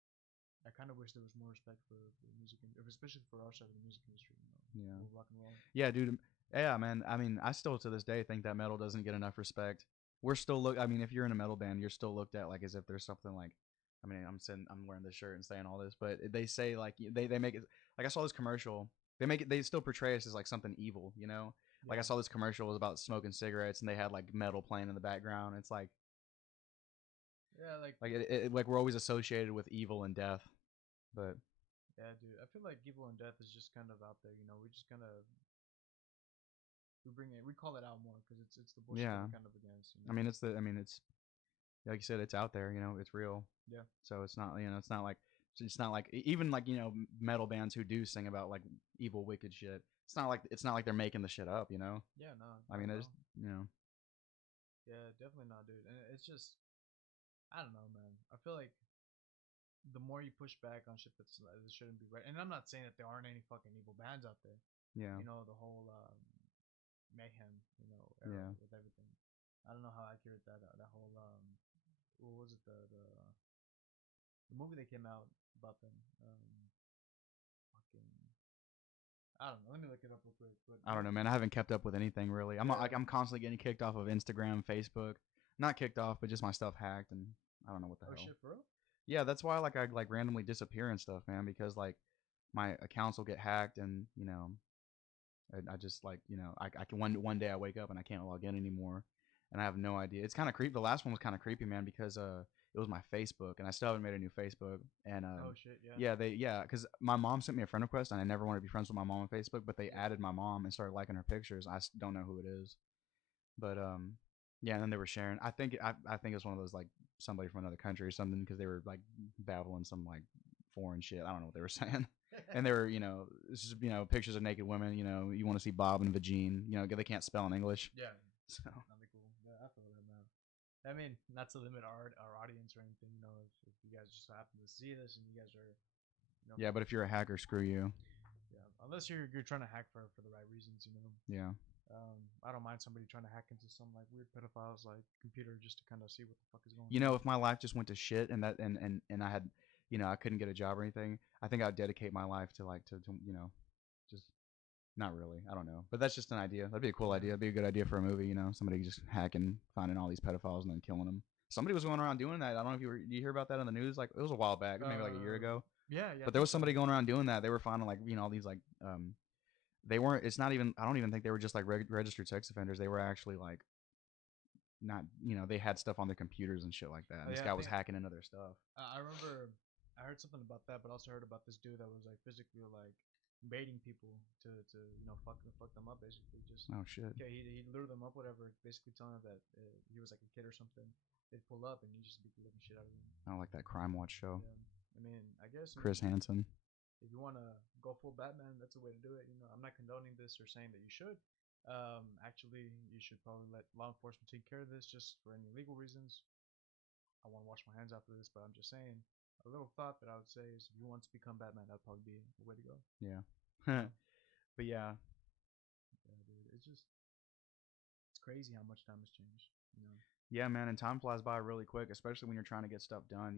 I kind of wish there was more respect for the music, especially for our side of the music industry. Yeah. Rock and roll. Yeah, dude. Yeah, man. I mean, I still to this day think that metal doesn't get enough respect. We're still I mean, if you're in a metal band, you're still looked at like as if there's something like. I mean, I'm wearing this shirt and saying all this, but they say like they make it like I saw this commercial. They still portray us as like something evil, you know. Like I Yeah, saw this commercial was about smoking cigarettes and they had like metal playing in the background. It's yeah, like we're always associated with evil and death, but yeah, dude. I feel like evil and death is just kind of out there. We just kind of we call it out more because it's the bullshit that yeah. we're kind of against. I mean it's like you said, it's out there. It's real. Yeah, So it's not like even like metal bands who do sing about like evil, wicked shit. It's not like they're making the shit up. yeah, no, I not mean, at there's all. Yeah, definitely not, dude. And it's just I don't know, man. I feel like the more you push back on shit that shouldn't be right, and I'm not saying that there aren't any fucking evil bands out there. yeah, The whole mayhem, era yeah. with everything. I don't know how accurate that whole what was it the movie that came out about them fucking I don't know. Let me look it up real quick. But I don't know, man. I haven't kept up with anything really. yeah. I'm constantly getting kicked off of Instagram, Facebook. Not kicked off, but just my stuff hacked, and I don't know what the Oh hell. shit, for real? Yeah, that's why like I like randomly disappear and stuff, man. Because like my accounts will get hacked, and I just like I can one day I wake up and I can't log in anymore, and I have no idea. It's kind of creepy. The last one was kind of creepy, man, because it was my Facebook, and I still haven't made a new Facebook. And Oh shit, yeah. because my mom sent me a friend request, and I never wanted to be friends with my mom on Facebook, but they added my mom and started liking her pictures. Don't know who it is, but yeah, and then they were sharing. I think it's one of those like somebody from another country or something because they were like babbling some like foreign shit. I don't know what they were saying. And they were, it's just, pictures of naked women. You want to see Bob and Vagine. They can't spell in English. Yeah, So that'd be cool. Yeah, I feel that, man. I mean, not to limit our audience or anything. If you guys just happen to see this and you guys are, yeah, but if you're a hacker, screw you. yeah, unless you're trying to hack for the right reasons. Yeah. I don't mind somebody trying to hack into some like weird pedophiles like computer just to kind of see what the fuck is going on. If my life just went to shit and I had, I couldn't get a job or anything, I think I'd dedicate my life to like to just not really. I don't know, but that's just an idea. That'd be a cool idea. That'd be a good idea for a movie. Somebody just hacking, finding all these pedophiles and then killing them. Somebody was going around doing that. I don't know if did you hear about that in the news? Like it was a while back, maybe like a year ago. Yeah, yeah. But there was somebody going around doing that. They were finding like all these like they weren't. It's not even. I don't even think they were just like registered sex offenders. They were actually like not. They had stuff on their computers and shit like that. Oh And this yeah, I guy was think hacking into their stuff. I remember I heard something about that, but also heard about this dude that was like physically like baiting people to fuck them up basically. Just Oh shit. okay, he lured them up, whatever. Basically telling them that he was like a kid or something. They'd pull up and he just beat the living shit out of them. I don't like that Crime Watch show. Yeah, I mean, I guess Chris Hansen. if you want to go full Batman, that's a way to do it. I'm not condoning this or saying that you should. Actually, you should probably let law enforcement take care of this just for any legal reasons. I want to wash my hands after this, but I'm just saying a little thought that I would say is if you want to become Batman, that'd probably be the way to go. Yeah. Yeah, But yeah. yeah, dude. It's crazy how much time has changed. Yeah, man, and time flies by really quick, especially when you're trying to get stuff done,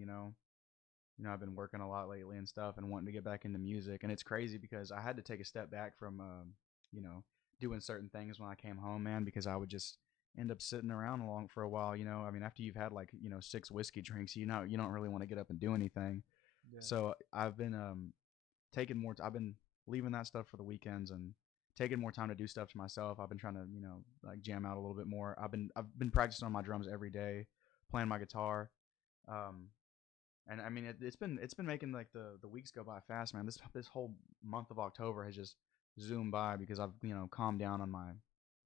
I've been working a lot lately and stuff and wanting to get back into music. And it's crazy because I had to take a step back from, you know, doing certain things when I came home, man, because I would just end up sitting around along for a while. I mean, after you've had like, 6 whiskey drinks, you don't really want to get up and do anything. Yeah, So I've been taking more. I've been leaving that stuff for the weekends and taking more time to do stuff to myself. I've been trying to, like jam out a little bit more. I've been practicing on my drums every day, playing my guitar. Um, and I mean, it's been making like the weeks go by fast, man. This whole month of October has just zoomed by because I've calmed down on my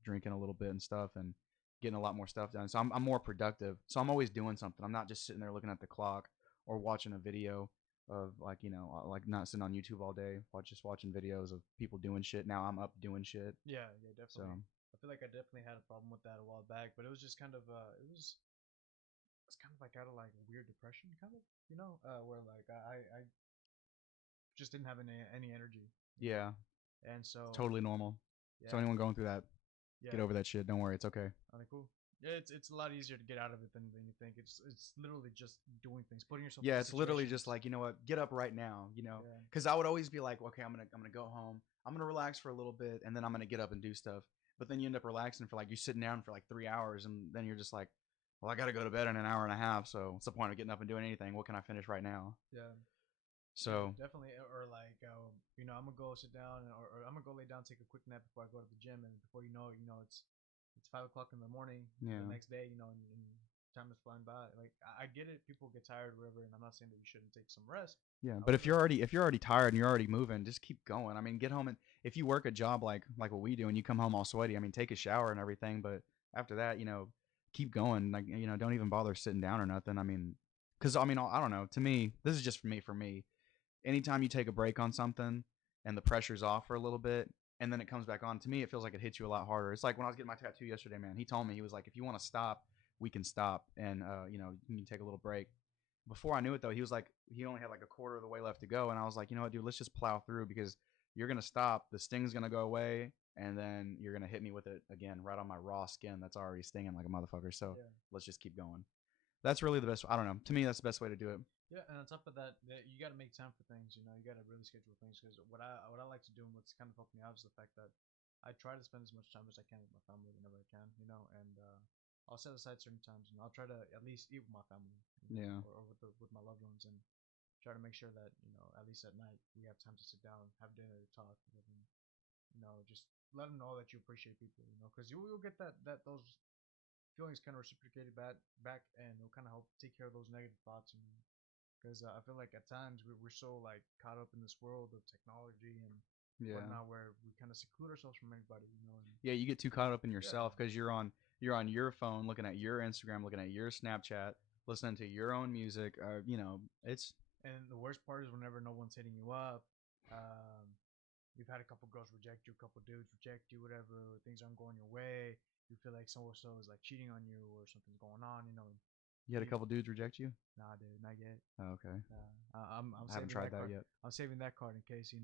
drinking a little bit and stuff and getting a lot more stuff done. So I'm more productive. So I'm always doing something. I'm not just sitting there looking at the clock or watching a video of like like not sitting on YouTube all day, just watching videos of people doing shit. Now I'm up doing shit. yeah, So definitely. I feel like I definitely had a problem with that a while back, but it was just kind of it's kind of like out of like weird depression, kind of, where like I just didn't have any energy, you know, yeah, and it's so totally normal. So yeah, anyone going through that, get yeah, over that shit. Don't worry, it's okay. okay, cool. Yeah, it's a lot easier to get out of it than you think. It's literally just doing things, putting yourself Yeah, in it's literally just situations. like, you know what, get up right now, Yeah, because I would always be like, okay, I'm gonna go home, I'm gonna relax for a little bit, and then I'm gonna get up and do stuff. But then you end up relaxing for like you're sitting down for like 3 hours, and then you're just like, well, I gotta go to bed in an hour and a half. So what's the point of getting up and doing anything? What can I finish right now? yeah, yeah, So definitely. Or like, I'm gonna go sit down, or I'm gonna go lay down, take a quick nap before I go to the gym, and before you know it, it's 5 o'clock in the morning the yeah, next day, and time is flying by. Like I get it, people get tired, or whatever, and I'm not saying that you shouldn't take some rest. yeah. But if However, you're already tired and you're already moving, just keep going. I mean, get home, and if you work a job like what we do, and you come home all sweaty, I mean, take a shower and everything. But after that, keep going. Like don't even bother sitting down or nothing. I mean, because I mean, I don't know. To me, this is just for me. For me, anytime you take a break on something and the pressure's off for a little bit and then it comes back on, to me it feels like it hits you a lot harder. It's like when I was getting my tattoo yesterday, man. He told me, he was like, if you want to stop, we can stop, and you can take a little break. Before I knew it though, he was like, he only had like a quarter of the way left to go, and I was like, you know what, dude, let's just plow through because you're gonna stop, the sting's gonna go away, and then you're gonna hit me with it again right on my raw skin that's already stinging like a motherfucker. So yeah, let's just keep going. That's really the best. I don't know, to me that's the best way to do it. yeah, and on top of that, you got to make time for things. You got to really schedule things because what I like to do and what's kind of helped me out is the fact that I try to spend as much time as I can with my family whenever I can, and I'll set aside certain times, and I'll try to at least eat with my family, Yeah, or with my loved ones, and try to make sure that at least at night we have time to sit down, have dinner, talk, and just let them know that you appreciate people, because you'll get those feelings kind of reciprocated back, and it'll kind of help take care of those negative thoughts, because I feel like at times we're so like caught up in this world of technology and yeah. whatnot where we kind of seclude ourselves from anybody, and Yeah, you get too caught up in yeah, yourself because you're on your phone, looking at your Instagram, looking at your Snapchat, listening to your own music. It's and the worst part is whenever no one's hitting you up. um, you've had a couple girls reject you, a couple dudes reject you, whatever, things aren't going your way, you feel like so and so is like cheating on you or something's going on, you had a you, couple dudes reject you. nah, dude, not yet. Oh, okay, I'm I haven't saving tried that that card. yet. I'm saving that card in case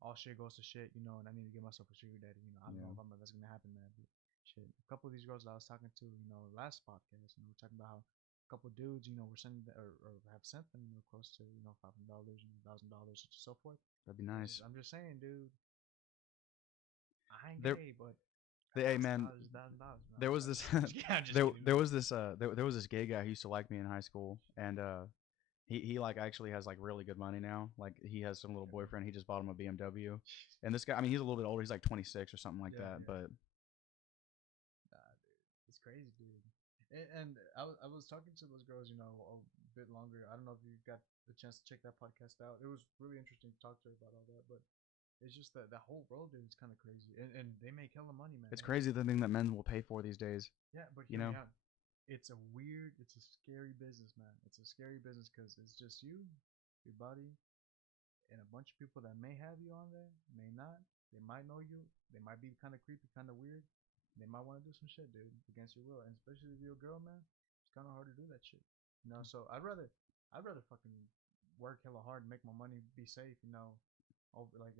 all shit goes to shit, and I need to get myself a sugar daddy. I don't know Yeah, if that's gonna happen, man. But shit, a couple of these girls that I was talking to, last podcast, we're talking about how a couple of dudes, were sending or have sent them, close to $500, $1,000, so forth. that'd be nice. I'm just saying, dude, I ain't There, gay, but hey thousand man, dollars, $1,000. No, there I'm was sorry. this I'm just there kidding, there man. was this there was this gay guy who used to like me in high school, and he like actually has like really good money now. Like he has some little boyfriend. He just bought him a BMW. And this guy, I mean, he's a little bit older. He's like 26 or something like Yeah, that. yeah. But Nah, dude, it's crazy, dude. And I was talking to those girls, a bit longer. I don't know if you got the chance to check that podcast out. It was really interesting to talk to her about all that, but it's just that that whole world, dude, is kind of crazy, and they make hella money, man. it's crazy the thing that men will pay for these days. Yeah, but You hear me know, out. It's a scary business, man. It's a scary business because it's just you, your body, and a bunch of people that may have you on there, may not. They might know you. They might be kind of creepy, kind of weird. They might want to do some shit, dude, against your will. And especially if you're a girl, man, it's kind of hard to do that shit. So I'd rather fucking work hella hard, make my money, be safe. Over like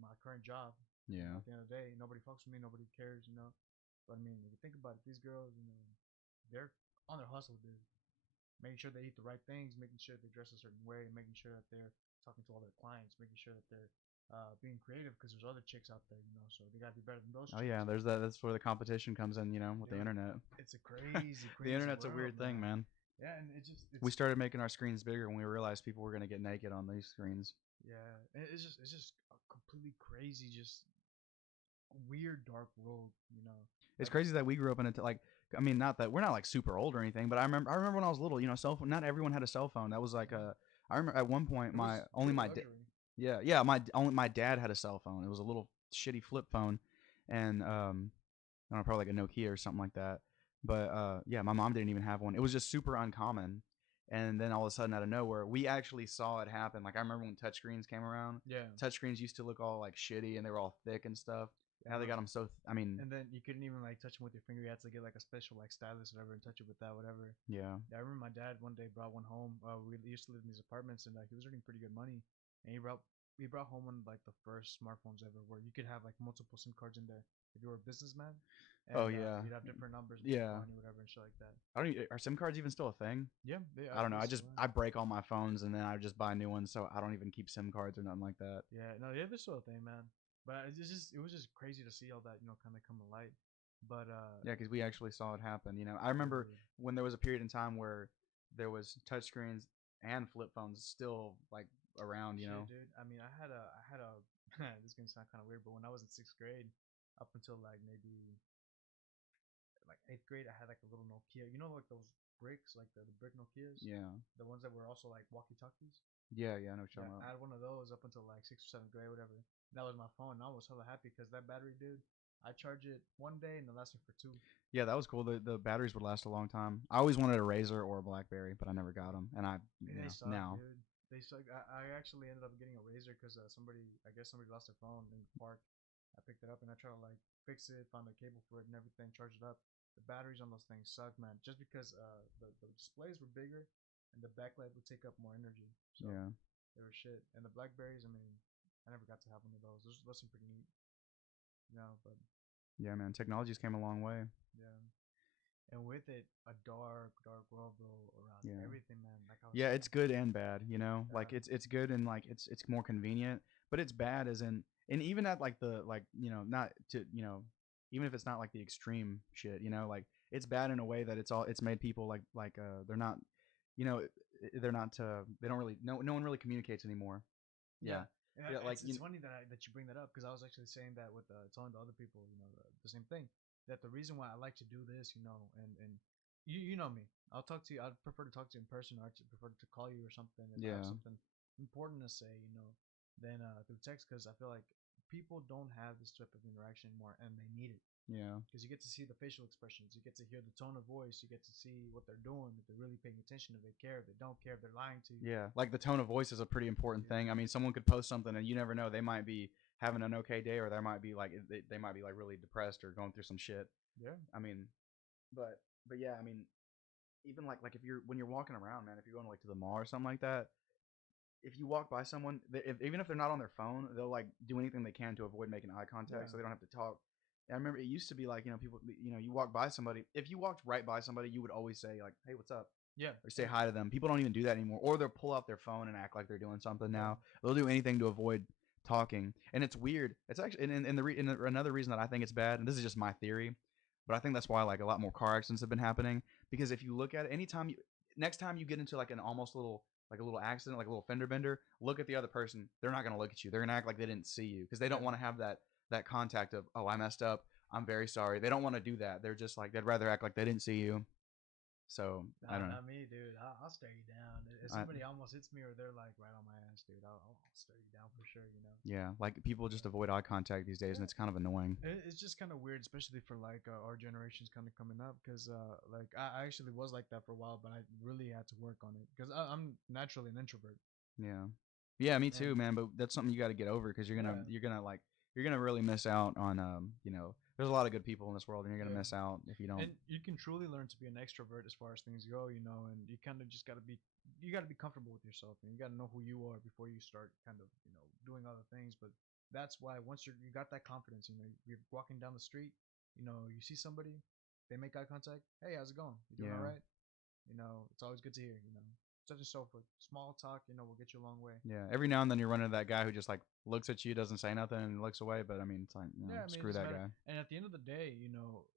my current job. yeah. At the end of the day, nobody fucks with me, nobody cares. But I mean, if you think about it, these girls, they're on their hustle, dude. Making sure they eat the right things, making sure they dress a certain way, making sure that they're talking to all their clients, making sure that they're being creative because there's other chicks out there, so they gotta be better than those Oh chicks. yeah, there's that. That's where the competition comes in. You know, with the Dude, internet. it's a crazy, The crazy internet's a world, weird thing, man. man. Yeah, and We it's started making our screens bigger when we realized people were gonna get naked on these screens. yeah, it's just a completely crazy, just weird, dark world. It's Like crazy that we grew up in it. Like, I mean, not that we're not like super old or anything, but I remember when I was little. You know, cell phone. Not everyone had a cell phone. That was like a. I remember at one point it was my it only was a my luxury. yeah, my dad had a cell phone. It was a little shitty flip phone, and I don't know, probably like a Nokia or something like that. But yeah, my mom didn't even have one. It was just super uncommon. And then all of a sudden, out of nowhere, we actually saw it happen. Like I remember when touchscreens came around. Yeah, Touchscreens used to look all like shitty, and they were all thick and stuff. and Now they got them so. I mean, and then you couldn't even like touch them with your finger. You had to get like a special like stylus or whatever and touch it with that whatever. yeah. Yeah, I remember my dad one day brought one home. We used to live in these apartments, and he was earning pretty good money. And he brought home one of like the first smartphones ever, where you could have like multiple SIM cards in there if you were a businessman, Oh and yeah, you'd have different numbers, different yeah. money, whatever, and shit like that. I don't. Are SIM cards even still a thing? Yeah, I don't know. they I still just are. I break all my phones and then I just buy new ones, so I don't even keep SIM cards or nothing like that. Yeah, no, yeah, they're still a thing, man. But it was just crazy to see all that, kind of come to light. But Yeah, because we actually saw it happen. You know, I remember dude, when there was a period in time where there was touchscreens and flip phones still like around. You know. shit, dude. I mean, I had a. This is gonna sound kind of weird, but when I was in sixth grade, up until like maybe like eighth grade, I had like a little Nokia. Like those bricks, like the brick Nokias, Yeah. the ones that were also like walkie talkies. Yeah. Yeah. I know what you're Yeah, talking I about. had one of those up until like sixth or seventh grade, whatever. That was my phone. And I was hella happy because that battery, dude. I charge it one day and it lasted for two. Yeah, that was cool. The batteries would last a long time. I always wanted a Razor or a BlackBerry, but I never got them. And And they suck, now. dude. They suck. I actually ended up getting a Razor because I guess somebody lost their phone in the park. I picked it up and I tried to like fix it, found a cable for it and everything, charged it up. The batteries on those things suck, man. Just because the displays were bigger and the backlight would take up more energy, so Yeah. they were shit. And the Blackberries, I mean, I never got to have one of those. Those seem pretty neat, but Yeah, man. Technology's came a long way. yeah. And with it, a dark, dark world, bro, around Yeah. everything, man. Like I was Yeah, it's saying, good and bad, you know? yeah, Like it's good and like it's more convenient, but it's bad as in and even at like the like, not to, even if it's not like the extreme shit, like it's bad in a way that it's made people they're not, you know, they're not they don't really no one really communicates anymore. Yeah. yeah. And Yeah, like it's funny that you bring that up because I was actually saying that with telling the other people, the same thing. That the reason why I like to do this, and you know me, I'll talk to you. I'd prefer to talk to you in person, or I'd prefer to call you or something if I have yeah. something important to say, than through text because I feel like people don't have this type of interaction anymore, and they need it Yeah. because you get to see the facial expressions, you get to hear the tone of voice, you get to see what they're doing, if they're really paying attention, if they care, if they don't care, if they're lying to you. Yeah, like the tone of voice is a pretty important Yeah, thing. I mean, someone could post something and you never know. They might be having an okay day, or they might be like they might be like really depressed or going through some shit. yeah, I mean, but yeah, I mean, even like if you're when you're walking around, man, if you're going like to the mall or something like that, if you walk by someone, even if they're not on their phone, they'll like do anything they can to avoid making eye yeah, contact, so they don't have to talk. And I remember it used to be like people, you walk by somebody. If you walked right by somebody, you would always say like, "Hey, what's up?" yeah, Or say hi to them. People don't even do that anymore, or they'll pull out their phone and act like they're doing something yeah, now. They'll do anything to avoid talking, and it's weird. It's actually another reason that I think it's bad, and this is just my theory, but I think that's why like a lot more car accidents have been happening because if you look at it, next time you get into like an almost little like a little accident, like a little fender bender, look at the other person. They're not gonna look at you. They're gonna act like they didn't see you because they don't Yeah. want to have that contact of, oh, I messed up. I'm very sorry. They don't want to do that. They're just like, they'd rather act like they didn't see you. So I Nah, don't know. not me, dude. I'll stare you down. If I, somebody almost hits me or they're like right on my ass, dude, I'll stare you down for sure. You know. yeah, like people just avoid eye contact these days, and Yeah. it's kind of annoying. It's just kind of weird, especially for like our generations kind of coming up, because like I actually was like that for a while, but I really had to work on it because I'm naturally an introvert. Yeah, yeah, me too, And man. But that's something you got to get over because yeah, you're gonna really miss out on there's a lot of good people in this world, and you're gonna yeah. miss out if you don't. And you can truly learn to be an extrovert as far as things go, you know, and you kind of just got to be you got to be comfortable with yourself and you got to know who you are before you start kind of, you know, doing other things. But that's why once you got that confidence, you know, you're walking down the street, you know, you see somebody, they make eye contact, hey, how's it going, you doing all Yeah, right, you know, it's always good to hear, you know, such and so forth. Small talk, you know, will get you a long way. yeah. Every now and then you run into that guy who just like looks at you, doesn't say nothing, and looks away. But I mean, it's like, Yeah, I mean, it screw doesn't that matter. guy. And at the end of the day, you know,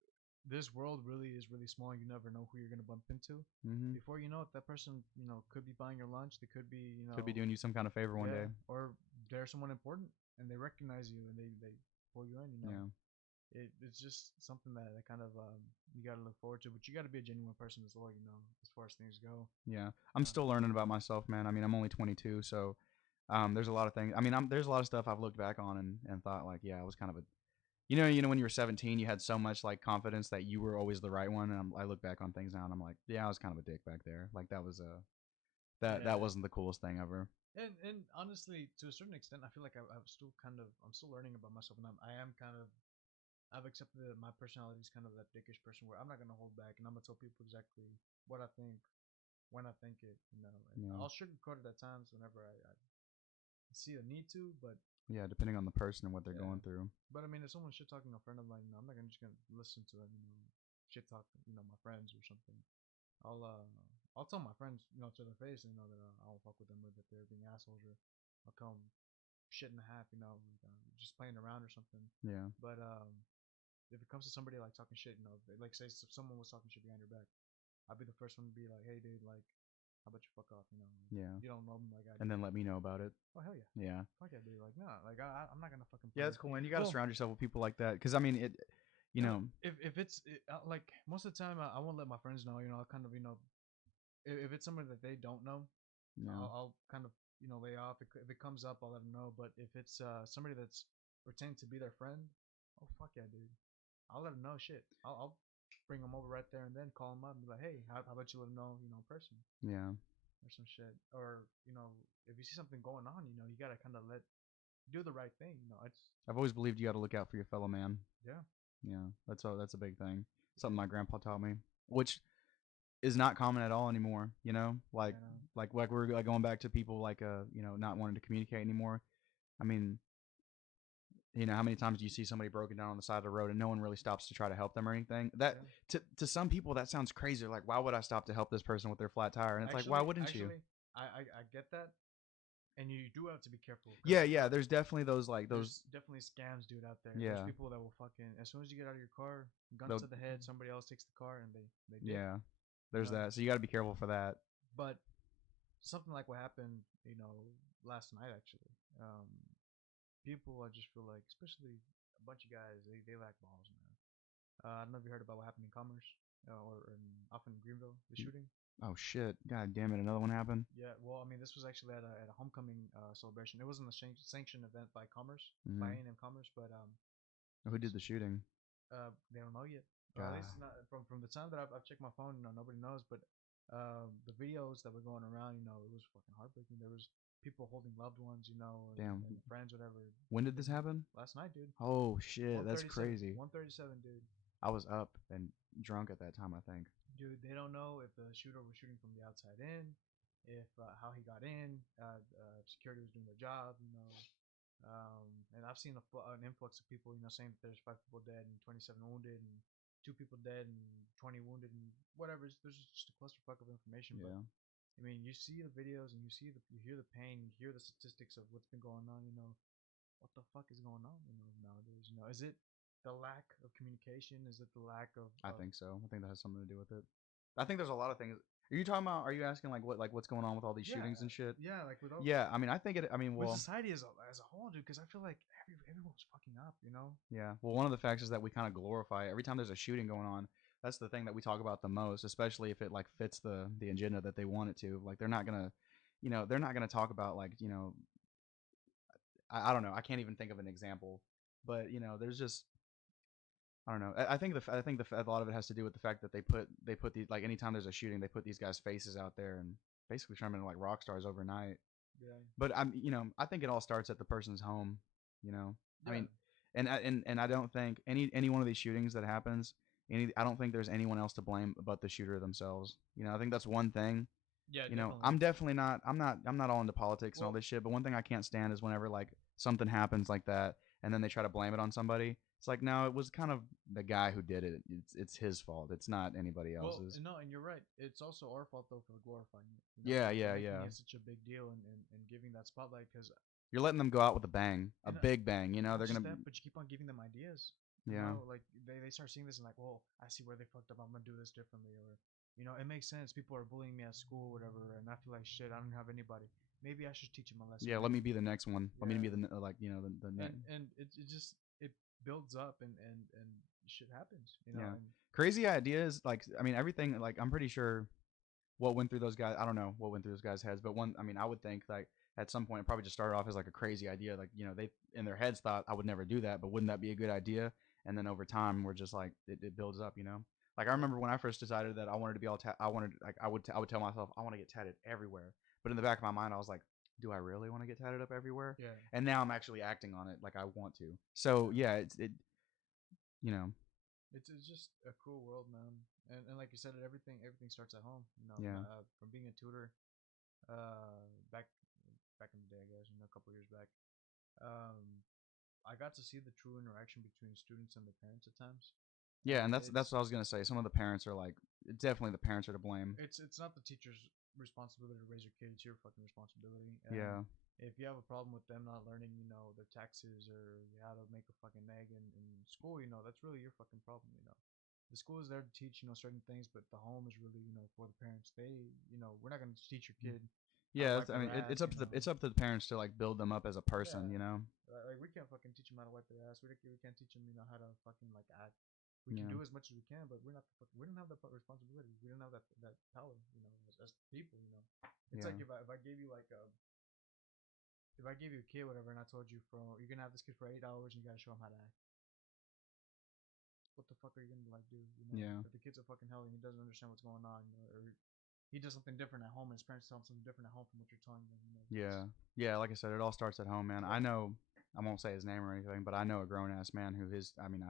this world really is really small. You never know who you're gonna bump into. Hmm. Before you know it, that person, you know, could be buying your lunch. They could be, you Could be know, doing you some kind of favor one yeah, day. or they're someone important and they recognize you and they pull you in. You know, Yeah, it's just something that kind of you got to look forward to. But you got to be a genuine person as well. You know, as far as things go. yeah. I'm Uh, still learning about myself, man. I mean, I'm only 22, so there's a lot of things. I mean, there's a lot of stuff I've looked back on and thought like, yeah, I was kind of a when you were 17, you had so much like confidence that you were always the right one. And I look back on things now, and I'm like, yeah, I was kind of a dick back there. Like that was that yeah, wasn't the coolest thing ever. and honestly, to a certain extent, I feel like I'm still learning about myself, and I am kind of I've accepted that my personality is kind of that dickish person where I'm not gonna hold back and I'm gonna tell people exactly what I think when I think it, you know. And Yeah, I'll sugarcoat it at times whenever I see a need to, but yeah. Depending on the person and what they're yeah. going through. But I mean, if someone's shit talking a friend of mine, you know, I'm not gonna just gonna listen to it, you know, shit talk, you know, my friends or something. I'll uh I'll tell my friends, you know, to their face, you know, that I won't fuck with them or that they're being assholes or I'll call them shit and a half, you know, like, just playing around or something. Yeah, But if it comes to somebody like talking shit, you know, like say if someone was talking shit behind your back, I'll be the first one to be like, hey, dude, like, how about you fuck off? You know, like, yeah. you don't know me like I And do. then let me know about it. Oh hell yeah, Yeah, fuck yeah, dude. Like, nah, like I'm not gonna fucking yeah. play. That's cool, man. You got to Well, surround yourself with people like that, because I mean, you and know, if it's like most of the time, I won't let my friends know. You know, I'll kind of, you know, if it's somebody that they don't know, yeah, I'll kind of, you know, lay off. If it comes up, I'll let them know. But if it's somebody that's pretending to be their friend, oh fuck yeah, dude. I'll let them know. Shit, I'll bring them over right there and then call them up and be like, hey, how about you let them know, you know, in person yeah. or some shit. Or you know, if you see something going on, you know, you gotta kind of do the right thing. You know, it's I've always believed you got to look out for your fellow man. yeah, Yeah, that's a big thing. Something my grandpa taught me, which is not common at all anymore. Like you know, we're like going back to people like not wanting to communicate anymore. I mean, how many times do you see somebody broken down on the side of the road and no one really stops to try to help them or anything? That yeah. to some people that sounds crazy. Like, why would I stop to help this person with their flat tire? And it's like, why wouldn't you? Actually, I get that, and you do have to be careful Yeah, because yeah. There's definitely those. there's definitely scams, dude, out there. There's Yeah, people that will fucking as soon as you get out of your car, gun they'll, to the head, somebody else takes the car and they dip, yeah. you There's know. that. So you got to be careful for that. But something like what happened, you know, last night actually. People I just feel like, especially a bunch of guys, they lack balls, man. I don't know if you heard about what happened in Commerce or off in Greenville, the shooting. Oh shit! God damn it! Another one happened. Yeah, well, I mean, this was actually at a homecoming celebration. It wasn't a sanctioned event by Commerce, by Hmm. A&M Commerce, but Who did the shooting? they don't know yet. Or at God. least not from the time that I've checked my phone. You know, nobody knows. But the videos that were going around, you know, it was fucking heartbreaking. There was people holding loved ones, you know, Damn. and friends, whatever. When did this happen? Last night, dude. Oh shit! That's 137. crazy. 137, dude. I was up and drunk at that time, I think. Dude, they don't know if the shooter was shooting from the outside in, if how he got in, security was doing their job, you know. And I've seen an influx of people, you know, saying that there's 5 people dead and 27 wounded and 2 people dead and 20 wounded and whatever. There's just a clusterfuck of information. But Yeah. I mean, you see the videos and you hear the pain, you hear the statistics of what's been going on. You know, what the fuck is going on? You know, nowadays. You know, is it the lack of communication? Is it the lack I of think so. I think that has something to do with it. I think there's a lot of things. Are you talking about? Are you asking like what's going on with all these Yeah, shootings and shit? yeah, like with all, Yeah, I mean, I think it. I mean, with well, society as a whole, dude. Because I feel like everyone's fucking up, you know. yeah. Well, one of the facts is that we kind of glorify every time there's a shooting going on. That's the thing that we talk about the most, especially if it like fits the agenda that they want it to. Like they're not gonna, they're not gonna talk about like I don't know. I can't even think of an example, but there's just I don't know. I think a lot of it has to do with the fact that they put these like anytime there's a shooting, they put these guys' faces out there and basically turn them into like rock stars overnight. Yeah, But I think it all starts at the person's home. You know, I yeah, mean, and I don't think any one of these shootings that happens, I don't think there's anyone else to blame but the shooter themselves. I think that's one thing. yeah, definitely. I'm definitely not. I'm not all into politics and all Well, this shit. But one thing I can't stand is whenever like something happens like that, and then they try to blame it on somebody. It's like no, it was kind of the guy who did it. It's his fault. It's not anybody well, else's. no, and you're right. It's also our fault though for glorifying it, Yeah, for yeah, making yeah. it such a big deal and giving that spotlight. Because You're letting them go out with a bang, a and big bang. not They're just gonna. that, but you keep on giving them ideas. Yeah, Like they start seeing this and like, well, I see where they fucked up. I'm gonna do this differently, or it makes sense. People are bullying me at school, whatever, and I feel like shit. I don't have anybody. Maybe I should teach them a lesson. yeah. Let me Maybe, be the next one. Let me yeah. be the like the next. And it just it builds up and shit happens, Yeah, and crazy ideas. Like I mean, everything. Like I'm pretty sure what went through those guys. I don't know what went through those guys' heads, but one. I mean, I would think like at some point it probably just started off as like a crazy idea. Like they in their heads thought I would never do that, but wouldn't that be a good idea? And then over time, we're just like it builds up. Like I yeah, remember when I first decided that I wanted to be all. I wanted like I would tell myself I want to get tatted everywhere, but in the back of my mind I was like, do I really want to get tatted up everywhere? yeah, And now I'm actually acting on it like I want to. So yeah. yeah, it you know It's just a cool world, man. And like you said, everything starts at home. yeah From being a tutor, back in the day, I guess, a couple years back. Um, I got to see the true interaction between students and the parents at times, yeah, and and that's what I was gonna say. Some of the parents are like definitely the parents are to blame. it's not the teacher's responsibility to raise your kid. It's your fucking responsibility. And Yeah. if you have a problem with them not learning, their taxes or how to make a fucking egg in school, that's really your fucking problem. The school is there to teach, certain things, but the home is really, for the parents. We're not gonna teach your kid how to Yeah, wipe I their mean, ass. it's up to the parents to like build them up as a person. Yeah. Like we can't fucking teach them how to wipe their ass. We can't teach them, how to fucking like act. We can Yeah, do as much as we can, but we don't have that responsibility. We don't have that power, as people. It's yeah, like if I gave you like if I gave you a kid, whatever, and I told you you're gonna have this kid for 8 hours and you gotta show him how to act. What the fuck are you gonna like do? yeah, If the kid's a fucking hell and he doesn't understand what's going on, or he does something different at home and his parents tell him something different at home from what you're telling them, yeah, yeah. Like I said, it all starts at home, man. I yeah, know. I won't say his name or anything, but I know a grown ass man who his. I mean,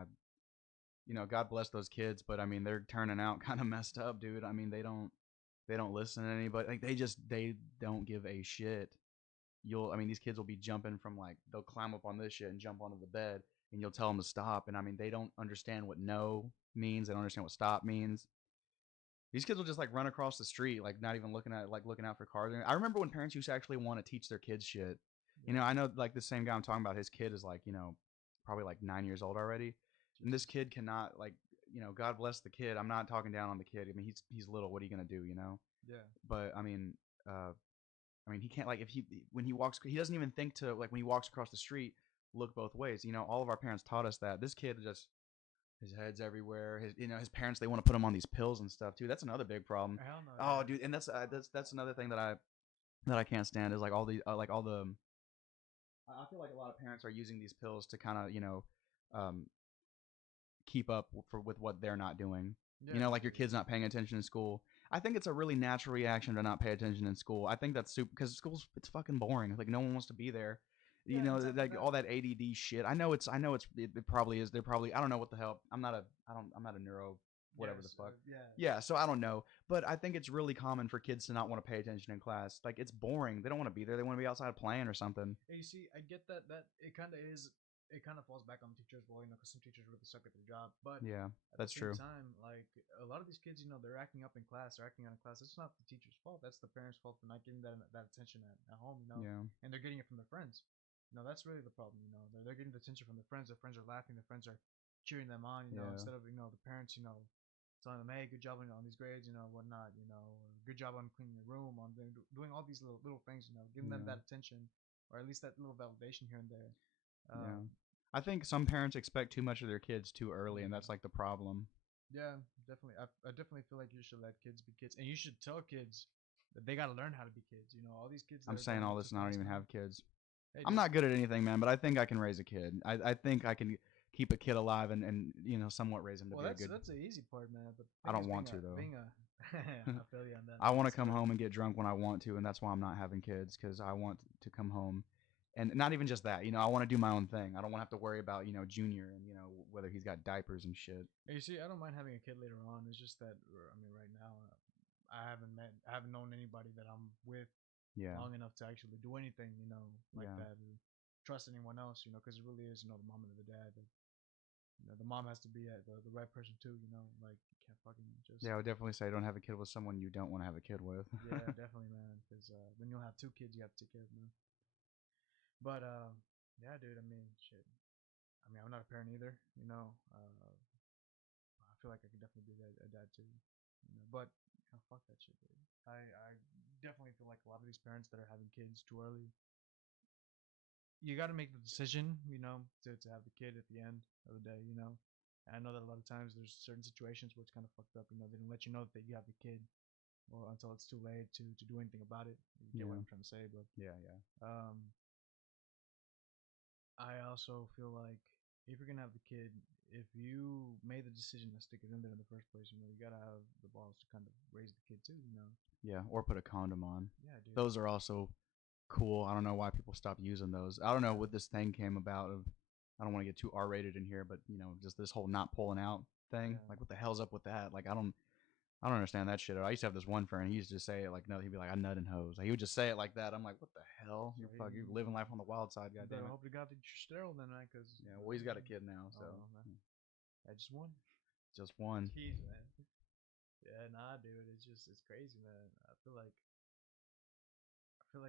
God bless those kids, but I mean, they're turning out kind of messed up, dude. I mean, they don't listen to anybody. Like they don't give a shit. I mean, these kids will be jumping from like they'll climb up on this shit and jump onto the bed, and you'll tell them to stop. And I mean, they don't understand what no means. They don't understand what stop means. These kids will just like run across the street, like not even looking out for cars. I remember when parents used to actually want to teach their kids shit. yeah, I know like the same guy I'm talking about. His kid is like probably like 9 years old already, and this Jesus, kid cannot like God bless the kid. I'm not talking down on the kid. I mean he's little. What are you gonna do? yeah, But I mean, he can't like if he when he walks, he doesn't even think to like when he walks across the street, look both ways. All of our parents taught us that. This kid just his head's everywhere. His parents they want to put him on these pills and stuff too. That's another big problem. hell no, Oh, yeah, dude, and that's another thing that I can't stand is like all the. I feel like a lot of parents are using these pills to kind of um, keep up with what they're not doing. yeah, Like your kid's not paying attention in school. I think it's a really natural reaction to not pay attention in school. I think that's super because school's it's fucking boring. Like no one wants to be there. yeah. And on top of Like that, all that ADD shit. It probably is. They're probably I don't know what the hell. I'm not a neuro whatever the yes, fuck. yeah. Yeah, so I don't know, but I think it's really common for kids to not want to pay attention in class. Like it's boring. They don't want to be there. They want to be outside playing or something. And you see, I get that it kind of is. It kind of falls back on the teachers, well, because some teachers really suck at their job. But Yeah, at the that's same true. time, like a lot of these kids, they're acting up in class, they're acting out in class. It's not the teacher's fault. That's the parents' fault for not getting that attention at home, Yeah, and they're getting it from their friends. That's really the problem. They're getting the attention from their friends. Their friends are laughing. Their friends are cheering them on. yeah, Instead of the parents, telling them, hey, good job on these grades, whatnot, or good job on cleaning your room, on doing all these little things, giving them Yeah. that attention, or at least that little validation here and there. Yeah. Um, I think some parents expect too much of their kids too early, and that's like the problem. yeah, definitely. I definitely feel like you should let kids be kids, and you should tell kids that they got to learn how to be kids. All these kids that I'm are saying growing all up this too and I don't fast even now. have kids. Hey, I'm dude. not good at anything, man, but I think I can raise a kid. I think I can keep a kid alive and somewhat raise him to Well, be a good. that's the easy part, man. But the I thing don't is, want to though. being a, I feel you on that. I want to That's come what home and get drunk when I want to, and that's why I'm not having kids because I want to come home, and not even just that. I want to do my own thing. I don't want to have to worry about Junior and whether he's got diapers and shit. You see, I don't mind having a kid later on. It's just that, I mean, right now, I haven't known anybody that I'm with Yeah, long enough to actually do anything, like yeah, that, or trust anyone else, because it really is, the mom and the dad. The mom has to be the right person too, like you can't fucking just. yeah. I would definitely say don't have a kid with someone you don't want to have a kid with. Yeah, definitely, man. Because when you'll have two kids, you have to take care of them. But yeah, dude. I mean, shit. I mean, I'm not a parent either. I feel like I could definitely be a dad too. But fuck that shit, dude. I definitely feel like a lot of these parents that are having kids too early, you got to make the decision, to have the kid at the end of the day. And I know that a lot of times there's certain situations where it's kind of fucked up. They don't let you know that you have a kid, well, until it's too late to do anything about it. You get what Yeah, I'm trying to say, but yeah, yeah. I also feel like if you're gonna have the kid, if you made the decision to stick it in there in the first place, you gotta have the balls to kind of raise the kid too. Yeah, or put a condom on. Yeah, dude. Those are also cool. I don't know why people stopped using those. I don't know Yeah. what this thing came about of. I don't want to get too R-rated in here, but just this whole not pulling out thing. Yeah. Like, what the hell's up with that? Like, I don't understand that shit. I used to have this one friend. He used to just say it like, no, he'd be like, I nut and hose. Like, he would just say it like that. I'm like, what the hell? So You're living life on the wild side, you goddamn better it. hope to God that you're sterile then, right? Because Yeah, well, he's got a kid now, so oh man, I just won. just one. Jeez, man. Yeah, nah, dude. It's crazy, man. I feel like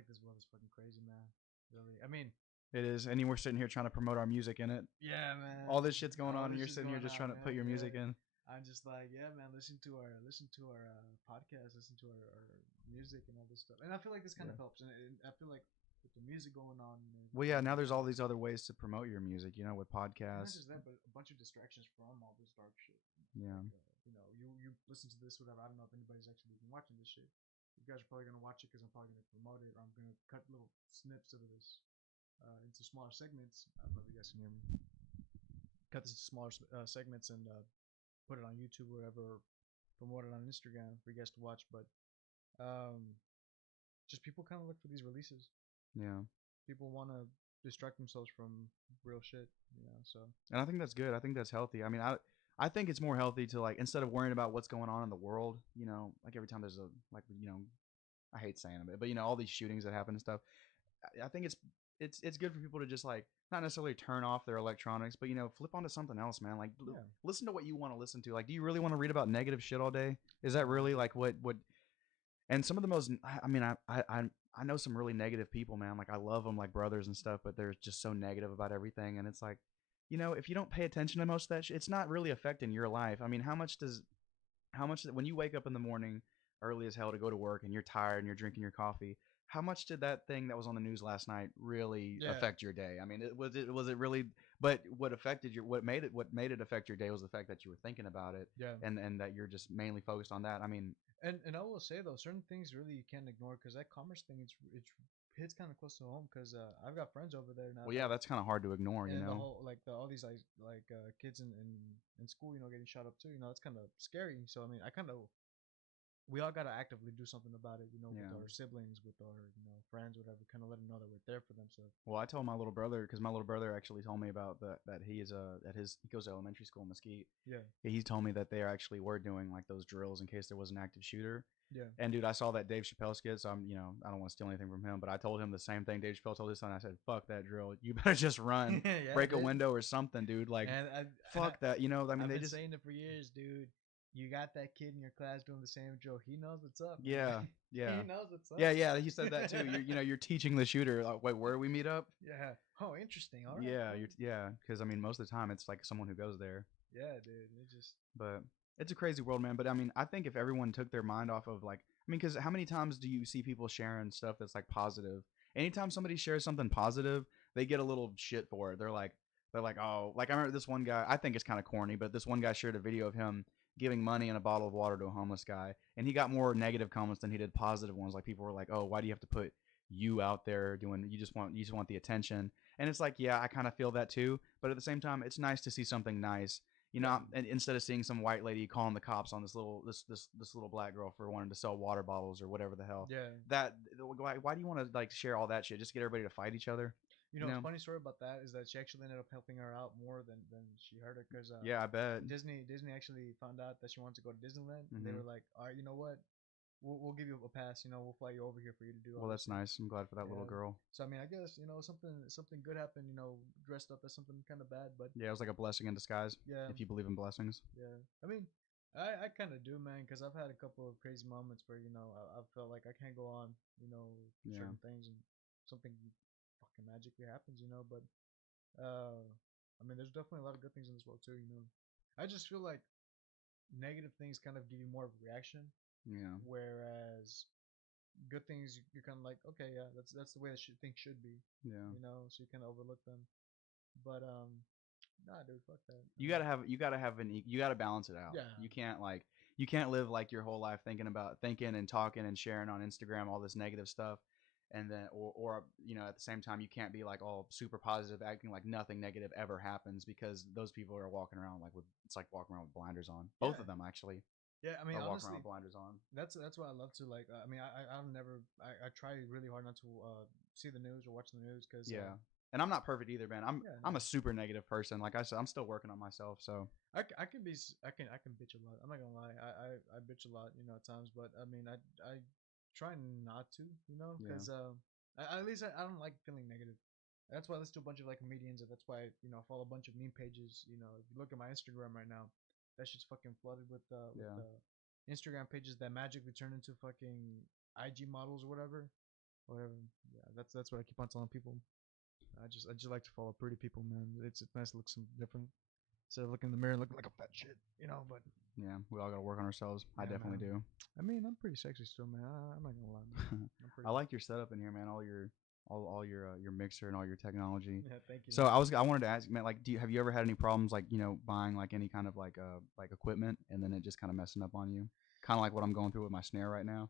this world is fucking crazy, man. Really. I mean, It is, and we're sitting here trying to promote our music in it. yeah, man. All this shit's going All on, and this you're shit's sitting here going just on, trying to put man. your Yeah. music in. I'm just like, yeah, man. Listen to our podcast, listen to our music and all this stuff. And I feel like this kind of Yeah. helps. And I feel like with the music going on, and Well, yeah. Now there's all these other ways to promote your music. With not podcasts. just that, but a bunch of distractions from all this dark shit. Yeah. Like, you listen to this, whatever. I don't know if anybody's actually been watching this shit. You guys are probably gonna watch it because I'm probably gonna promote it, or I'm gonna cut little snips of this into smaller segments. I don't know if you guys can hear me. Cut this into smaller segments and put it on YouTube, or wherever. Promote it on Instagram for you guys to watch. But um, just people kind of look for these releases. Yeah. People want to distract themselves from real shit. So And I think that's good. I think that's healthy. I mean, I think it's more healthy to like instead of worrying about what's going on in the world, like every time there's a like I hate saying it, but all these shootings that happen and stuff. I think it's good for people to just like not necessarily turn off their electronics, but flip onto something else, man. Like yeah, listen to what you want to listen to. Like, do you really want to read about negative shit all day? Is that really like what? And some of the most, I mean, I know some really negative people, man. Like I love them like brothers and stuff, but they're just so negative about everything, and it's like, if you don't pay attention to most of that shit, it's not really affecting your life. I mean, how much when you wake up in the morning early as hell to go to work and you're tired and you're drinking your coffee, how much did that thing that was on the news last night really yeah, affect your day? I mean, was it really? But what made it affect your day was the fact that you were thinking about it, yeah. and that you're just mainly focused on that. I mean, And I will say though, certain things really you can't ignore because that commerce thing it hits kind of close to home because I've got friends over there now. well, yeah, that's kind of hard to ignore, And the whole all these kids in school, getting shot up too. It's kind of scary. So I mean, we all gotta actively do something about it. With Yeah. our siblings, with our friends, whatever. Kind of let them know that we're there for them. So Well, I told my little brother because my little brother actually told me about that he is he goes to elementary school in Mesquite. yeah, He told me that they actually were doing like those drills in case there was an active shooter. yeah, And dude, I saw that Dave Chappelle skit, so I don't want to steal anything from him, but I told him the same thing Dave Chappelle told his son. I said, "Fuck that drill. You better just run, yeah, break a dude. window or something, dude. Like, And fuck that. I mean, I've they been just saying it for years, dude. You got that kid in your class doing the same drill. He knows what's up. Man. yeah, yeah, He knows what's up. yeah. He said that too. You're teaching the shooter. Like, wait, where we meet up? Yeah. Oh, interesting. All right. Yeah, Cool. yeah. Because I mean, most of the time it's like someone who goes there, Yeah, dude. It just but It's a crazy world, man. But I mean, I think if everyone took their mind off of like, I mean, because how many times do you see people sharing stuff that's like positive? Anytime somebody shares something positive, they get a little shit for it. They're like, oh, like I remember this one guy. I think it's kind of corny, but this one guy shared a video of him giving money and a bottle of water to a homeless guy, and he got more negative comments than he did positive ones. Like people were like, oh, why do you have to put you out there doing? You just want the attention. And it's like, yeah, I kind of feel that too. But at the same time, it's nice to see something nice, you Yeah. know, and instead of seeing some white lady calling the cops on this little black girl for wanting to sell water bottles or whatever the hell, Yeah. that why do you want to like share all that shit just to get everybody to fight each other? You You know, a know? funny story about that is that she actually ended up helping her out more than she hurt her because Yeah, I bet. Disney actually found out that she wanted to go to Disneyland, and they Hmm. were like, all right, you know what? We'll give you a pass. You know, we'll fly you over here for you to do all Well, this. that's nice. I'm glad for that little Yeah. girl. So I mean, I guess something good happened. You know, dressed up as something kind of bad, but Yeah, it was like a blessing in disguise. yeah, If you believe in blessings. yeah. I mean, I kind of do, man, because I've had a couple of crazy moments where I felt like I can't go on, Yeah. certain things, and something fucking magically happens, but uh, I mean, there's definitely a lot of good things in this world too. I just feel like negative things kind of give you more of a reaction, Yeah. whereas good things you're kind of like, okay, yeah, that's the way that things should be, Yeah. so you kind of overlook them. But nah, dude, fuck that. You gotta balance it out. Yeah, You can't live like your whole life thinking and talking and sharing on Instagram all this negative stuff, and then or you know at the same time you can't be like all super positive, acting like nothing negative ever happens, because those people are walking around like with it's like walking around with blinders on. Both yeah, of them actually yeah. I mean, are walking around honestly, with blinders on. that's what I love to like. I mean, I'll never. I try really hard not to see the news or watch the news because Yeah. And I'm not perfect either, man. yeah, I'm no. a super negative person. Like I said, I'm still working on myself. So I can be I can bitch a lot. I'm not gonna lie. I bitch a lot, at times. But I mean, I try not to, yeah, because at least I don't like feeling negative. That's why I listen to a bunch of like comedians, and that's why I follow a bunch of meme pages. If you look at my Instagram right now, that shit's fucking flooded with yeah. Instagram pages that magically turn into fucking IG models or whatever. Whatever. Yeah, that's what I keep on telling people. I just like to follow pretty people, man. It's nice to look some different instead of looking in the mirror and looking like a fat shit. But Yeah, we all got to work on ourselves. I yeah, definitely man. do. I mean, I'm pretty sexy still, man. I'm not gonna lie, man. I'm I pretty. like your setup in here, man. All your mixer and all your technology. Yeah, thank you, So man. I wanted to ask, man, like, have you ever had any problems, like, buying like any kind of like equipment and then it just kind of messing up on you? Kind of like what I'm going through with my snare right now.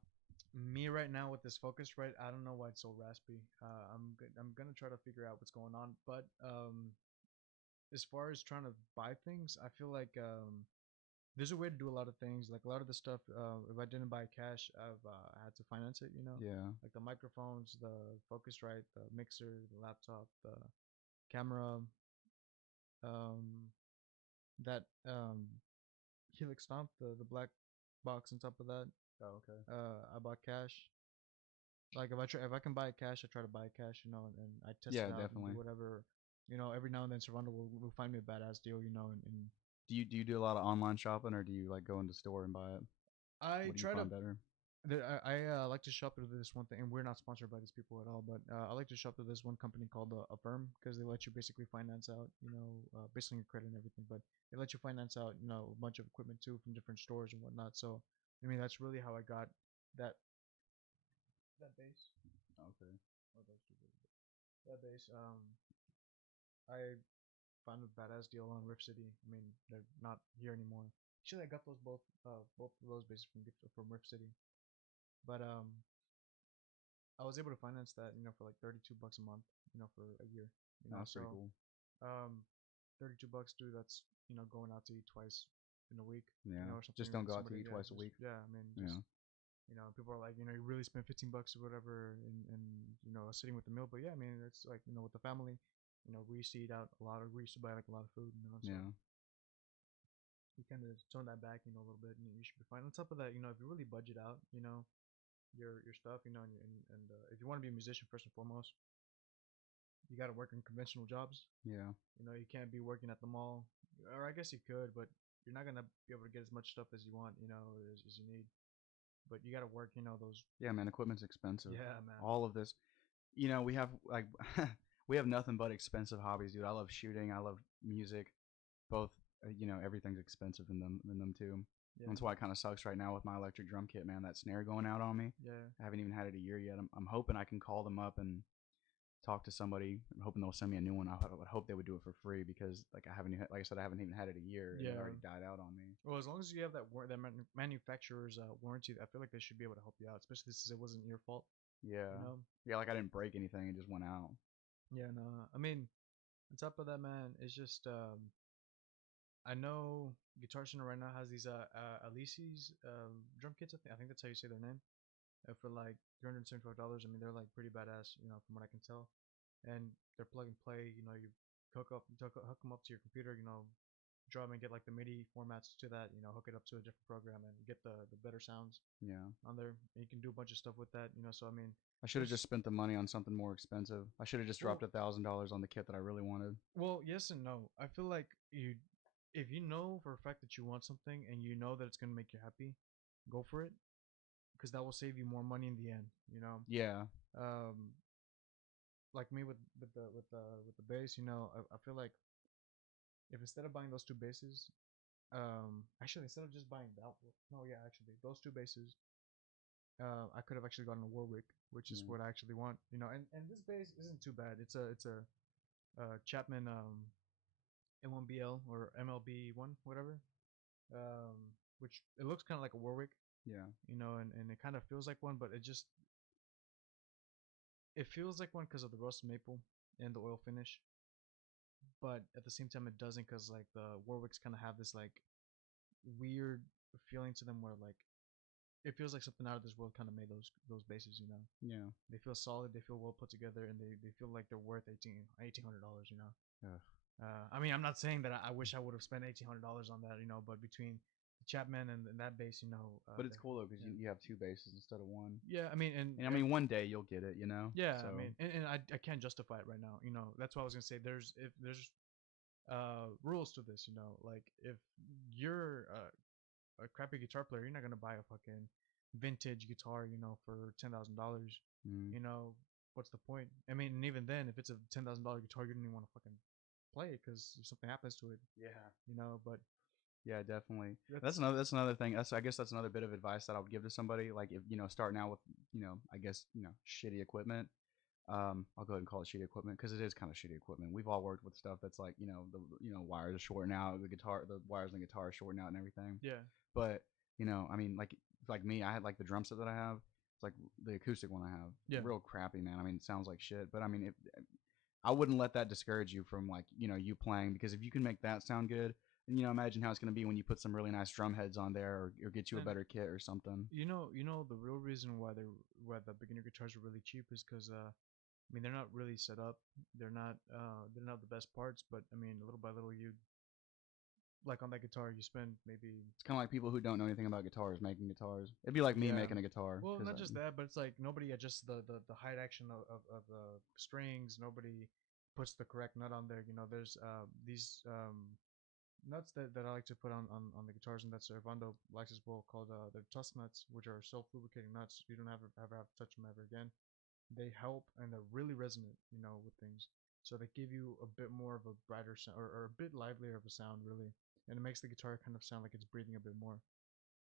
Me right now with this focus, right? I don't know why it's so raspy. I'm good. I'm gonna try to figure out what's going on. But as far as trying to buy things, I feel like there's a way to do a lot of things. Like a lot of the stuff, if I didn't buy cash, I've had to finance it. Yeah, Like the microphones, the Focusrite, the mixer, the laptop, the camera, um, that Helix Stomp, the black box on top of that. oh, okay. I bought cash. Like if I can buy it cash, I try to buy it cash, and I test Yeah, it out and do definitely. whatever. Every now and then Servando will find me a badass deal, and Do you do a lot of online shopping, or do you like go into store and buy it? I What do you try to. find better? I like to shop through this one thing, and we're not sponsored by these people at all. But I like to shop through this one company called Affirm because they let you basically finance out, based on your credit and everything. But they let you finance out, a bunch of equipment too from different stores and whatnot. So, I mean, that's really how I got that that base. Okay. Oh, those two bases. That base. I found a badass deal on Rift City. I mean, they're not here anymore. Actually, I got those both of those bases from Rift City. But I was able to finance that, for like $32 a month, for a year, That's pretty So, cool. um, $32, dude. That's going out to eat twice in a week, Yeah. or something. Just don't go out to Somebody, eat yeah, twice a just week. yeah. I mean, Yeah. just people are like, you really spent $15 or whatever, and sitting with the meal. But yeah, I mean, it's like with the family, we used to eat out a lot, or we used to buy like a lot of food, So Yeah. you kind of tone that back, a little bit, and you should be fine. On top of that, if you really budget out, your stuff, and if you want to be a musician first and foremost, you got to work in conventional jobs. Yeah. You can't be working at the mall, or I guess you could, but you're not gonna be able to get as much stuff as you want, as you need. But you got to work, those. Yeah, man. Equipment's expensive. Yeah, man. All of this. We have like we have nothing but expensive hobbies, dude. I love shooting. I love music. Both. Everything's expensive in them too. Yeah. That's why it kind of sucks right now with my electric drum kit, man. That snare going out on me. Yeah. I haven't even had it a year yet. I'm hoping I can call them up and talk to somebody. I'm hoping they'll send me a new one. I would hope they would do it for free because, like, like I said, I haven't even had it a year and it Yeah. already died out on me. Well, as long as you have that manufacturer's warranty, I feel like they should be able to help you out, especially since it wasn't your fault. Yeah, You know. yeah. Like I didn't break anything; it just went out. Yeah. No. I mean, on top of that, man, it's just I know Guitar Center right now has these Alesis drum kits. I think that's how you say their name. For like $375. I mean, they're like pretty badass, from what I can tell. And they're plug and play. You hook them up to your computer. Drum and get like the MIDI formats to that. Hook it up to a different program and get the better sounds Yeah, on there. And you can do a bunch of stuff with that. So I mean, I should have just there's spent the money on something more expensive. I should have just dropped well, $1,000 on the kit that I really wanted. yes and no. I feel like if you know for a fact that you want something and you know that it's gonna make you happy, go for it because that will save you more money in the end. Yeah, Um, like me with the bass, I feel like if instead of buying those two basses, actually instead of just buying that, no, yeah, actually those two basses, I could have actually gotten a Warwick, which is yeah, what I actually want. And this bass isn't too bad. It's a Chapman M1BL or MLB1, whatever. Which it looks kind of like a Warwick, yeah, and it kind of feels like one, but it feels like one because of the roast maple and the oil finish. But at the same time, it doesn't because like the Warwicks kind of have this like weird feeling to them where like it feels like something out of this world kind of made those basses. yeah. They feel solid, they feel well put together, and they feel like they're worth $1,800. Ugh. I mean, I'm not saying that I wish I would have spent $1,800 on that, but between Chapman and that bass, But it's cool though because yeah. you have two bases instead of one. Yeah, I mean, And I mean, one day you'll get it, yeah, I So mean, and I can't justify it right now. That's why I was gonna say there's rules to this. Like if you're a crappy guitar player, you're not gonna buy a fucking vintage guitar, for $10,000. mm, You know, what's the point? I mean, and even then, if it's a $10,000 guitar, you don't even want to fucking play it because if something happens to it, yeah, But yeah, definitely. that's That's another thing. I guess that's another bit of advice that I would give to somebody. Like if starting out with I guess shitty equipment. I'll go ahead and call it shitty equipment because it is kind of shitty equipment. We've all worked with stuff that's like the wires are shorting out, the wires in the guitar are shorting out and everything. yeah, But I mean, like me, I had like the drum set that I have. It's like the acoustic one I have. yeah. Real crappy, man. I mean, it sounds like shit. But I mean, I wouldn't let that discourage you from like you playing because if you can make that sound good, then imagine how it's gonna be when you put some really nice drum heads on there or get you a And better kit or something. the real reason why the beginner guitars are really cheap is because I mean they're not really set up. They're not the best parts, but I mean little by little you like on that guitar you spend maybe It's kind of like people who don't know anything about guitars making guitars. It'd be like me yeah. making a guitar. Well, 'Cause not just that, but it's like nobody adjusts the height action of the strings. Nobody puts the correct nut on there. There's these nuts that I like to put on the guitars, and that's Servando likes as well, called they're tusk nuts, which are self-lubricating nuts. You don't ever have to touch them ever again. They help and they're really resonant, with things. So they give you a bit more of a brighter sound or a bit livelier of a sound, really, and it makes the guitar kind of sound like it's breathing a bit more.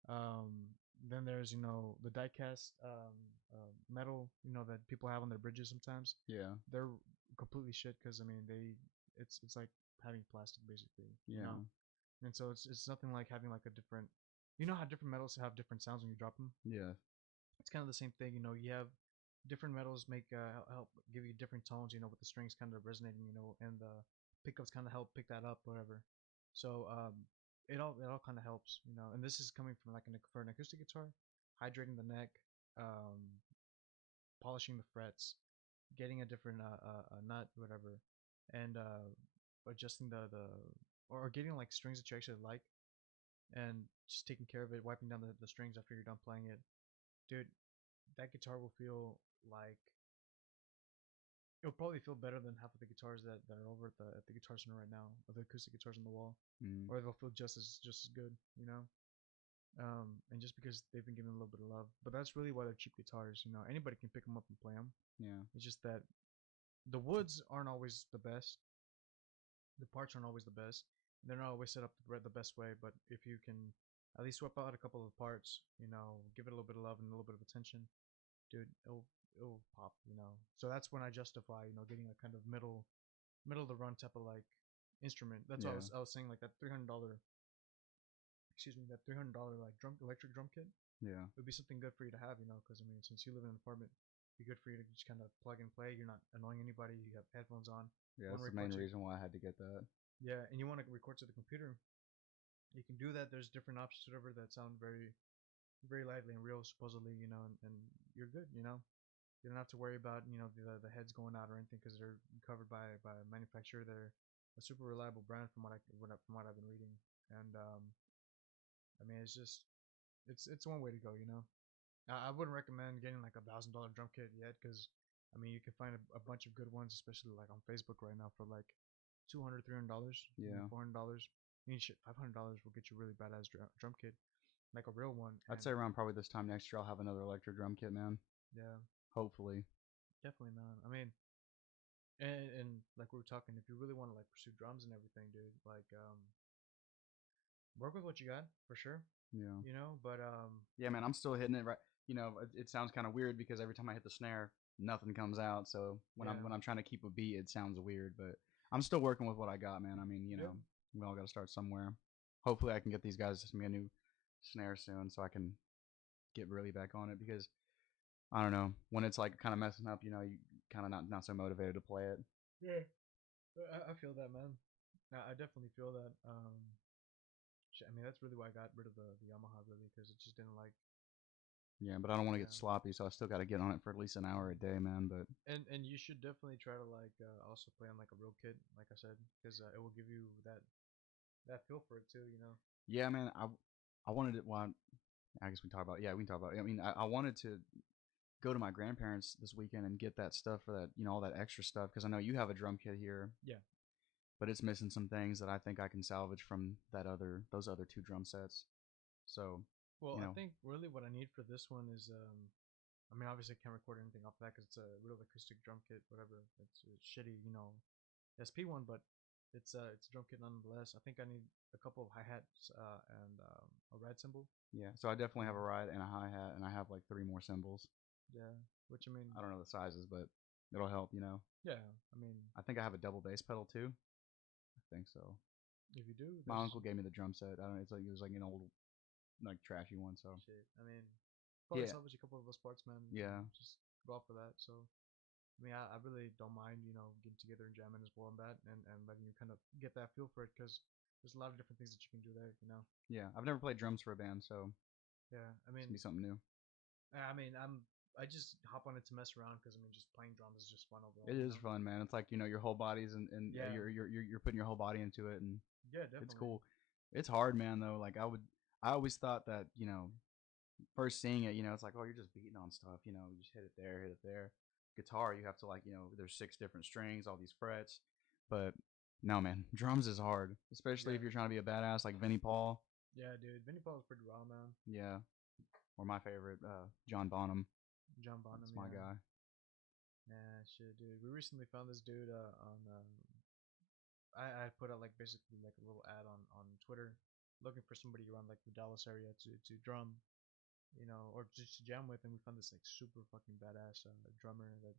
Then there's the diecast metal that people have on their bridges sometimes. yeah, They're completely shit because I mean it's like having plastic basically. yeah, And so it's nothing like having like a different. How different metals have different sounds when you drop them. yeah, It's kind of the same thing. You have different metals make help give you different tones. With the strings kind of resonating. And the pickups kind of help pick that up, whatever. So it all kind of helps. And this is coming from like for an acoustic guitar, hydrating the neck, um, polishing the frets, getting a different nut, whatever, and adjusting the or getting like strings that you actually like, and just taking care of it, wiping down the strings after you're done playing it, dude. That guitar will feel like it'll probably feel better than half of the guitars that are over at the Guitar Center right now, of the acoustic guitars on the wall, mm, or they'll feel just as good. And just because they've been given a little bit of love, but that's really why they're cheap guitars. Anybody can pick them up and play them. yeah, It's just that the woods aren't always the best, the parts aren't always the best. They're not always set up the best way, but if you can at least swap out a couple of parts. Give it a little bit of love and a little bit of attention, dude. It'll pop. So that's when I justify getting a kind of middle of the run type of like instrument. That's what Yeah. I was saying, like that $300, excuse me, that $300 like electric drum kit. Yeah. It would be something good for you to have, because I mean, since you live in an apartment, it'd be good for you to just kind of plug and play. You're not annoying anybody. You have headphones on. Yeah, You want that's to the main record to reason why I had to get that. Yeah, and you want to record to the computer. You can do that. There's different options, whatever, that sound very, very lively and real, supposedly, and you're good. You don't have to worry about the heads going out or anything because they're covered by a manufacturer. They're a super reliable brand from from what I've been reading, and I mean it's one way to go. I wouldn't recommend getting like $1,000 drum kit yet because I mean you can find a bunch of good ones, especially like on Facebook right now for like $200, $300, Yeah. $400. I mean, shit, $500 will get you a really badass drum kit, like a real one. I'd And say around probably this time next year I'll have another electric drum kit, man. yeah, Hopefully. definitely, man. I mean, and like we were talking, if you really want to like pursue drums and everything, dude, like work with what you got for sure. Yeah. But Yeah, man, I'm still hitting it right. It sounds kind of weird because every time I hit the snare, nothing comes out. So when yeah, I'm trying to keep a beat, it sounds weird. But I'm still working with what I got, man. I mean, yep, we all got to start somewhere. Hopefully, I can get these guys to me a new snare soon, so I can get really back on it. Because I don't know when it's like kind of messing up. You kind of not so motivated to play it. yeah. I feel that, man. I definitely feel that. I mean, that's really why I got rid of the Yamaha, really, because it just didn't like. Yeah, but I don't want to Yeah. get sloppy, so I still got to get on it for at least an hour a day, man. But And you should definitely try to like also play on like a real kit, like I said, because it will give you that feel for it too. yeah, man, I wanted it. Well, I guess we can talk about. Yeah, we can talk about. I mean, I wanted to go to my grandparents this weekend and get that stuff for that, all that extra stuff, because I know you have a drum kit here, Yeah. but it's missing some things that I think I can salvage from those other two drum sets. So, Well, you I know, think really what I need for this one is I mean, obviously I can't record anything off of that because it's a real acoustic drum kit, whatever. It's a shitty, SP one, but it's a drum kit nonetheless. I think I need a couple of hi hats and a rad cymbal. yeah. So I definitely have a Um, ride and a hi hat, and I have like three more cymbals. yeah, which I mean, I don't know the sizes, but it'll help. yeah, I mean, I think I have a double bass pedal too. I think so. if you do, My there's uncle gave me the drum set. I don't know. It was like an old like trashy one. So shit. I mean, probably yeah, salvage a couple of those parts, man. yeah, Just go off for that. So, I mean, I really don't mind, getting together and jamming as well on that and letting you kind of get that feel for it because there's a lot of different things that you can do there. yeah. I've never played drums for a band, so Yeah, it's gonna be something new. I just hop on it to mess around because I mean, just playing drums is just fun overall. It is fun, man. It's like your whole body's and Yeah, you're putting your whole body into it, and yeah, it's definitely. cool. It's hard, man. Though, like I always thought that first seeing it, it's like, oh, you're just beating on stuff. You just hit it there, hit it there. Guitar, you have to like there's six different strings, all these frets, but no, man, drums is hard, especially Yeah, if you're trying to be a badass like Vinnie Paul. yeah, dude. Vinnie Paul is pretty raw, man. Yeah, or my favorite, John Bonham. John That's Bonham, my yeah. guy. Yeah, shit, dude. We recently found this dude on. I put out like basically like a little ad on Twitter, looking for somebody around like the Dallas area to drum, or just to jam with, and we found this like super fucking badass drummer that.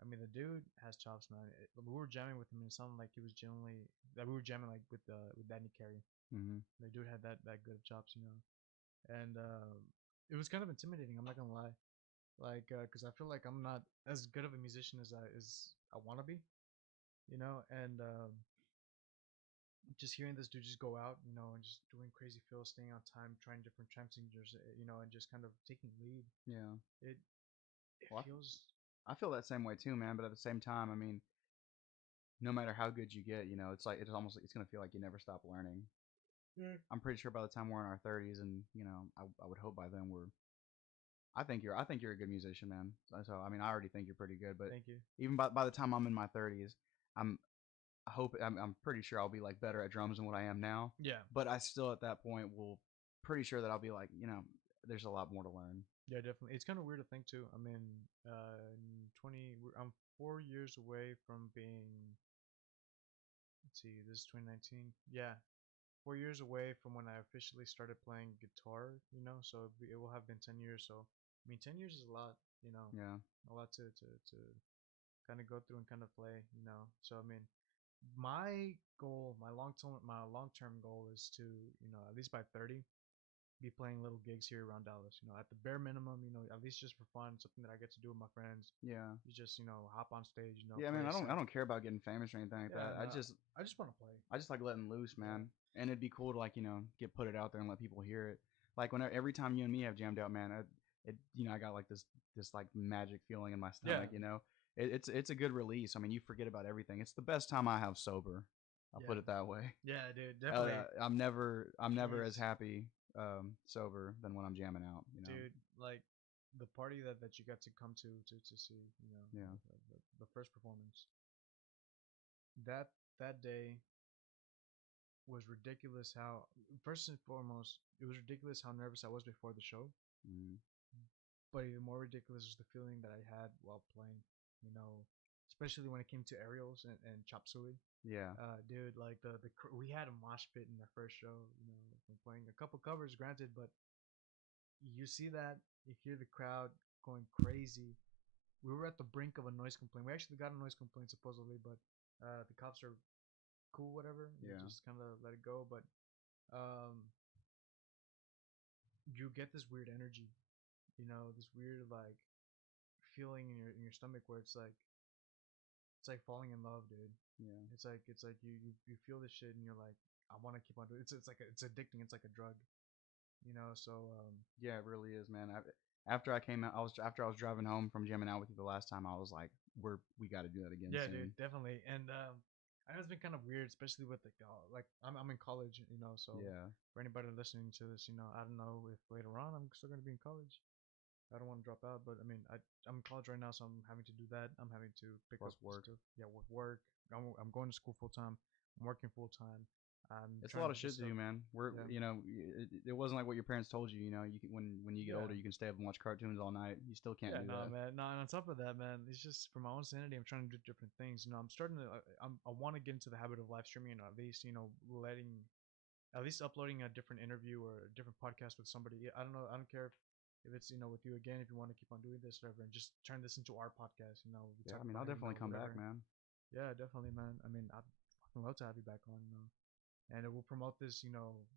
I mean, the dude has chops, man. We were jamming with him, and it sounded like he was genuinely that we were jamming like with Danny Carey. Hmm. The dude had that good of chops. And it was kind of intimidating. I'm not gonna lie, like, cause I feel like I'm not as good of a musician as I want to be. And just hearing this dude just go out, and just doing crazy fills, staying on time, trying different tramp signatures, and just kind of taking lead. Yeah. It it Well, feels I feel that same way too, man. But at the same time, I mean, no matter how good you get, it's like it's gonna feel like you never stop learning. yeah. I'm pretty sure by the time we're in our 30s, and I would hope by then we're. I think you're a good musician, man. So I mean, I already think you're pretty good, but Thank you. even by the time I'm in my 30s, I'm I'm pretty sure I'll be like better at drums than what I am now. Yeah, But I still at that point will pretty sure that I'll be like, there's a lot more to learn. yeah, definitely. It's kind of weird to think too. I mean, in 20, I'm 4 years away from being. Let's see, this is 2019. Yeah, 4 years away from when I officially started playing guitar. So it will have been 10 years. So I mean, 10 years is a lot. Yeah. A lot to kind of go through and kind of play. So I mean, my goal, my long term goal is to at least by 30 be playing little gigs here around Dallas. At the bare minimum, at least just for fun, something that I get to do with my friends. Yeah. You just hop on stage, Yeah, I play mean, a I set. don't care about getting famous or anything like Yeah, that. no, I just want to play. I just like letting loose, Yeah, man. And it'd be cool to like get put it out there and let people hear it. Like whenever every time you and me have jammed out, man, I got like this like magic feeling in my yeah, stomach. It's a good release. I mean, you forget about everything. It's the best time I have sober. I'll yeah, put it that way. yeah, dude. Definitely. I'm never as Jeez, happy sober than when I'm jamming out. dude. Like the party that you got to come to see, Yeah. the first performance. That that day was ridiculous. How first and foremost, it was ridiculous how nervous I was before the show. Mm. But even more ridiculous is the feeling that I had while playing. You know, especially when it came to aerials and chop suey. Yeah. Dude, like we had a mosh pit in our first show. From playing a couple covers, granted, but you see that, you hear the crowd going crazy. We were at the brink of a noise complaint. We actually got a noise complaint supposedly, but the cops are cool, whatever. They Yeah. just kind of let it go. But um, you get this weird energy, this weird like feeling in your stomach where it's like falling in love, dude. Yeah. It's like you feel this shit and you're like, I want to keep on doing it. It's addicting. It's like a drug, So Yeah, it really is, man. After I came out, after I was driving home from jamming out with you the last time. I was like, we got to do that again yeah, dude, soon. definitely. And I know it's been kind of weird, especially with like I'm in college, So Yeah. for anybody listening to this, I don't know if later on I'm still gonna be in college. I don't want to drop out, but I mean, I'm in college right now, so I'm having to do that. I'm having to pick Plus up work. stuff. Yeah, with work. I'm going to school full time. I'm working full time. I'm It's a trying lot to of get shit to stuff. do, man. We're Yeah. it wasn't like what your parents told you. You can, when you get older, Yeah. you can stay up and watch cartoons all night. You still can't Yeah, do no, that. man. No, and on top of that, man, it's just for my own sanity. I'm trying to do different things. I'm starting to. I want to get into the habit of live streaming, and at least, at least uploading a different interview or a different podcast with somebody. I don't know. I don't care if it's with you again. If you want to keep on doing this, whatever, and just turn this into our podcast. We Yeah, talk I mean, I'll about definitely come back, whatever. man. Yeah, definitely, man. I mean, I'd fucking love to have you back on. And it will promote this,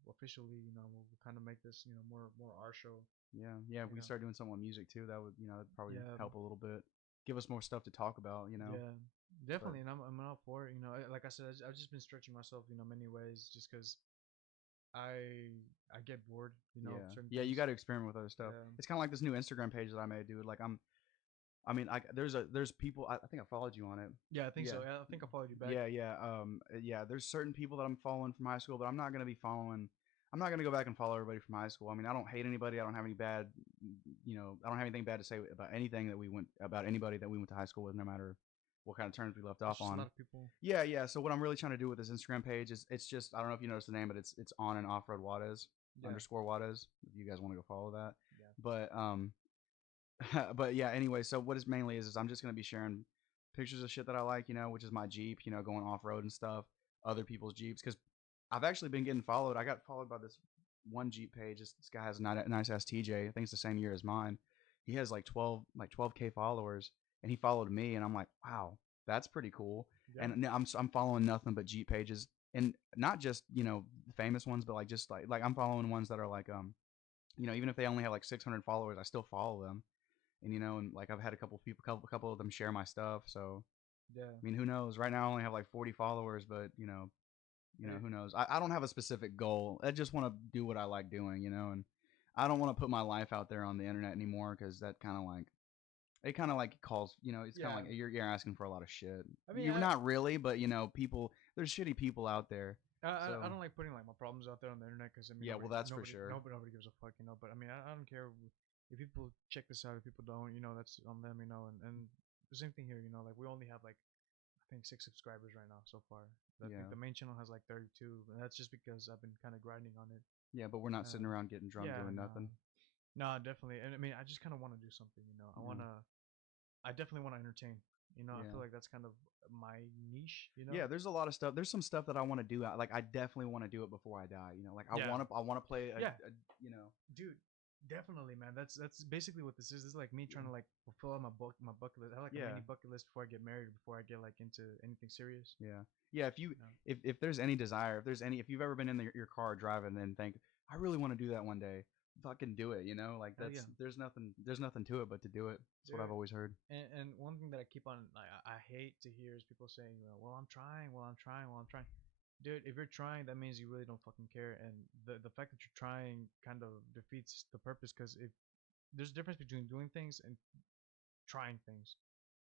officially. We'll kind of make this, more our show. Yeah, yeah. If You we know. start doing something with music too, that would that'd probably Yeah, help a little bit. Give us more stuff to talk about. yeah, But definitely. And I'm all for it. Like I said, I've just been stretching myself, many ways, just because I get bored, of yeah, certain yeah. You things. got to experiment with other stuff. Yeah, It's kind of like this new Instagram page that I made, dude. Like I mean, there's people. I think I followed you on it. yeah, I think Yeah, so. Yeah, I think I followed you back. yeah. There's certain people that I'm following from high school, but I'm not gonna be following. I'm not gonna go back and follow everybody from high school. I mean, I don't hate anybody. I don't have any bad, I don't have anything bad to say about anything that we went about anybody that we went to high school with, no matter what kind of terms we left It's off just a lot on. of people. Yeah, yeah. So what I'm really trying to do with this Instagram page is it's just I don't know if you noticed the name, but it's on and off road Juarez Yeah, underscore Juarez. If you guys want to go follow that, yeah, but but yeah. Anyway, so what is mainly is I'm just gonna be sharing pictures of shit that I like, which is my Jeep, going off road and stuff, other people's Jeeps, because I've actually been getting followed. I got followed by this one Jeep page. This guy has a nice ass TJ. I think it's the same year as mine. He has like 12K followers, and he followed me, and I'm like, wow, that's pretty cool. yeah, And I'm following nothing but Jeep pages, and not just famous ones, but like just like I'm following ones that are like even if they only have like 600 followers, I still follow them. And like I've had a couple people, couple of them share my stuff. So yeah. I mean, who knows? Right now I only have like 40 followers, but Hey, who knows? I don't have a specific goal. I just want to do what I like doing. And I don't want to put my life out there on the internet anymore because that kind of like it kind of like calls, it's kind of yeah. like you're asking for a lot of shit. I mean, You're not really, but people, there's shitty people out there. I So don't like putting like my problems out there on the internet because I mean yeah, well that's for nobody sure. nobody nobody gives a fuck, But I mean I don't care if people check this out, if people don't, that's on them, And the same thing here, like we only have like I think 6 subscribers right now so far. I think Yeah, the main channel has like 32, and that's just because I've been kind of grinding on it. yeah, but we're not sitting Uh, around getting drunk yeah, doing no, nothing. no, definitely, and I mean I just kind of want to do something, Yeah. I definitely want to entertain. You know, I feel Yeah. like that's kind of my niche. You know. Yeah, there's a lot of stuff. There's some stuff that I want to do. Like I definitely want to do it before I die. You know, like Yeah. I want to play Yeah. you know. Dude, definitely, man. That's basically what this is. This is like me trying to like fulfill my bucket list. I have like a Yeah. mini bucket list before I get married, before I get like into anything serious. Yeah. Yeah, if you You know? if there's any desire, if you've ever been in your car driving and think I really want to do that one day, fucking do it, you know? Like Hell yeah, there's nothing to it but to do it. That's what I've dude. always heard. And one thing that I keep on like I hate to hear is people saying, well, I'm trying, well, I'm trying, well, I'm trying. Dude, if you're trying, that means you really don't fucking care. And the fact that you're trying kind of defeats the purpose, because if there's a difference between doing things and trying things.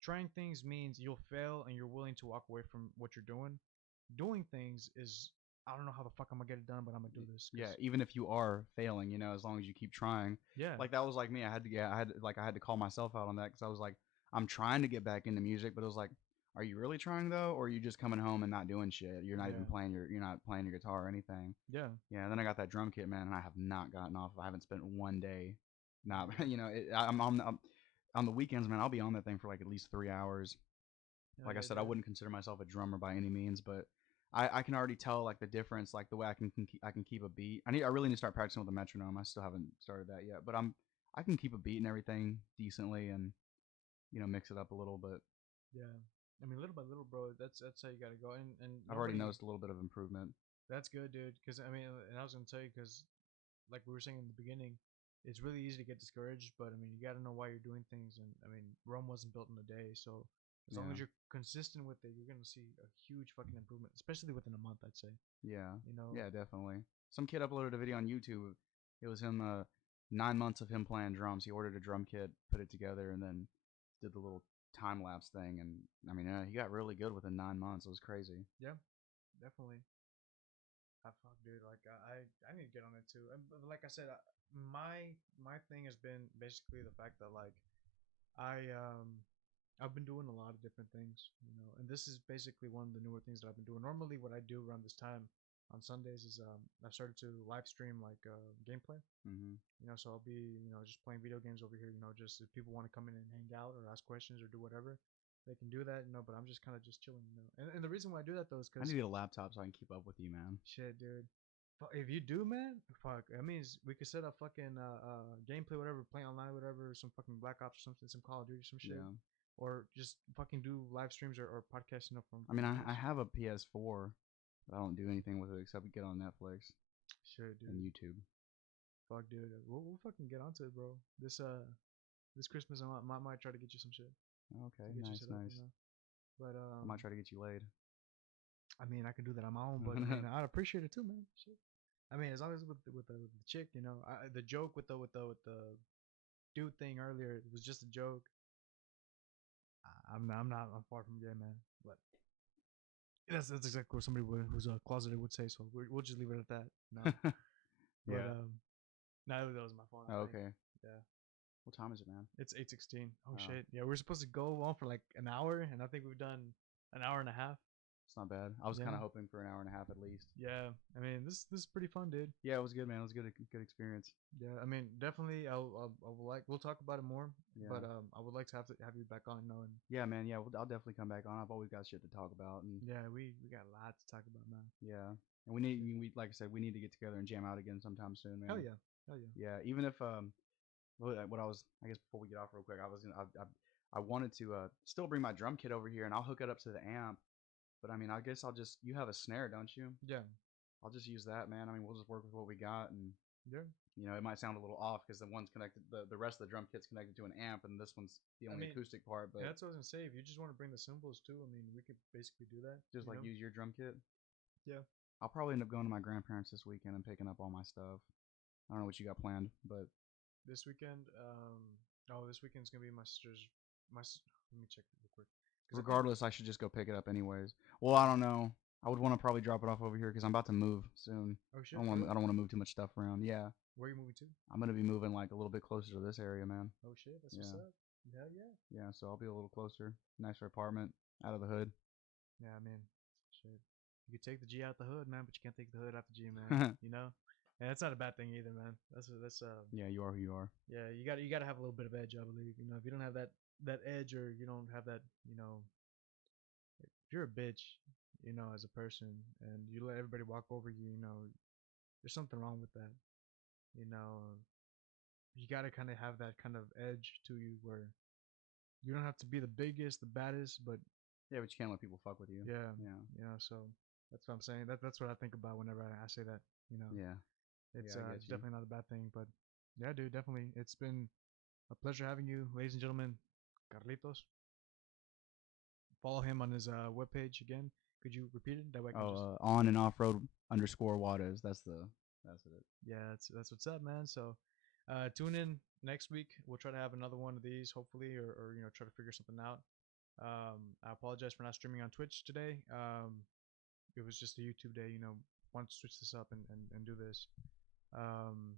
Trying things means you'll fail and you're willing to walk away from what you're doing. Doing things is, I don't know how the fuck I'm gonna get it done, but I'm gonna do this. Yeah, even if you are failing, you know, as long as you keep trying. Yeah, Like that was like me. I had to call myself out on that because I was like, I'm trying to get back into music, but it was like, are you really trying though, or are you just coming home and not doing shit? You're not even yeah, you're not playing your guitar or anything. yeah, Yeah. And then I got that drum kit, man, and I have not gotten off. I haven't spent one day, not you know, I'm on the weekends, man. I'll be on that thing for like at least 3 hours. hell Like I yeah, said, I dude. wouldn't consider myself a drummer by any means, but I can already tell like the difference, like the way I can keep a beat. I really need to start practicing with the metronome. I still haven't started that yet, but I can keep a beat and everything decently, and you know mix it up a little. But Yeah. I mean, little by little, bro. That's how you gotta go. And I've already nobody. noticed a little bit of improvement. That's good, dude. Because I mean, and I was gonna tell you, because like we were saying in the beginning, it's really easy to get discouraged. But I mean, you gotta know why you're doing things. And I mean, Rome wasn't built in a day. So as long Yeah, as you're consistent with it, you're gonna see a huge fucking improvement, especially within a month, I'd say. yeah, You know. yeah, definitely. Some kid uploaded a video on YouTube. It was him 9 months of him playing drums. He ordered a drum kit, put it together, and then did the little time lapse thing. And I mean, he got really good within 9 months. It was crazy. Yeah, definitely. I fuck, dude. Like I need to get on it too. And but like I said, my thing has been basically the fact that like I I've been doing a lot of different things, you know, and this is basically one of the newer things that I've been doing. Normally, what I do around this time on Sundays is I started to live stream like gameplay, Hmm. you know, so I'll be, you know, just playing video games over here, you know, just if people want to come in and hang out or ask questions or do whatever, they can do that, you know. But I'm just kind of just chilling, you know. And the reason why I do that though is I need because to get a laptop so I can keep up with you, man. shit, dude. If you do, man, fuck. That means we could set up fucking gameplay, whatever, play online, whatever, some fucking Black Ops or something, some Call of Duty, some shit, Yeah. or just fucking do live streams or podcasting up I from mean, I house. have a PS4, but I don't do anything with it except get on Netflix Shit, and dude. YouTube. Fuck, dude. We'll fucking get onto it, bro. This Christmas, might try to get you some shit Okay, to get you nice, set up, you nice. know. But I might try to get you laid. I mean, I can do that on my own, but I mean, I'd appreciate it too, man. Shit. I mean, as long as with the chick, you know, the joke with the dude thing earlier, it was just a joke. I'm far from gay, man. But that's exactly what somebody who's closeted would say. So we'll just leave it at that. No, but Yeah. no, that was my phone. Oh, I think. okay. Yeah, What time is it, man? it's 8:16. Oh Oh, shit. Yeah, we are supposed to go on for like an hour, and I think we've done an hour and a half. it's not bad. I was Yeah, kind of hoping for an hour and a half at least. yeah. I mean, this is pretty fun, dude. Yeah, it was good, man. It was good experience. Yeah, I mean, definitely. I will like. We'll talk about it more, Yeah. but I would like to have you back on, you know. And Yeah, man. Yeah, I'll definitely come back on. I've always got shit to talk about, and yeah, we got a lot to talk about, man. yeah, and like I said, we need to get together and jam out again sometime soon, Hell man. yeah, hell yeah. Yeah, even if what I was, I guess before we get off real quick, I wanted to still bring my drum kit over here and I'll hook it up to the amp. But I mean, I guess you have a snare, don't you? Yeah, I'll just use that, man. I mean, we'll just work with what we got, and yeah. you know, it might sound a little off because the one's connected, the rest of the drum kit's connected to an amp, and this one's the I only mean, acoustic part. and But that's what I was gonna say. If you just want to bring the cymbals too, I mean, we could basically do that. just You like know? use your drum kit. Yeah. I'll probably end up going to my grandparents this weekend and picking up all my stuff. I don't know what you got planned, but This weekend, oh, this weekend's gonna be my sister's. Let me check real quick. Cause I think. regardless, I should just go pick it up anyways. Well, I don't know. I would want to probably drop it off over here because I'm about to move soon. Oh shit, for I real? don't want to move too much stuff around. Yeah, Where are you moving to? I'm gonna be moving like a little bit closer to this area, man. Oh shit, that's what's Yeah, up. Hell yeah. yeah. So I'll be a little closer. Nicer apartment, out of the hood. Yeah, I mean, shit. You could take the G out the hood, man, but you can't take the hood out the G, man. You know. And that's not a bad thing either, man. That's Yeah, you are who you are. yeah. You gotta have a little bit of edge, I believe. You know, if you don't have that edge, or you don't have that, you know, if you're a bitch, you know, as a person, and you let everybody walk over you, you know, there's something wrong with that. You know, you gotta kind of have that kind of edge to you where you don't have to be the biggest, the baddest, but Yeah, but you can't let people fuck with you. yeah, Yeah. you know. So that's what I'm saying. That's what I think about whenever I say that. You know, Yeah. it's Yeah, I get it's you. definitely not a bad thing, but yeah, dude, definitely. It's been a pleasure having you, ladies and gentlemen. Carlitos. Follow him on his webpage again. Could you repeat it? That way I can just. Oh, on and off road underscore waters. That's it. Yeah, that's what's up, man. So, tune in next week. We'll try to have another one of these, hopefully, or you know, try to figure something out. I apologize for not streaming on Twitch today. It was just a YouTube day, you know. Want to switch this up and do this. Um,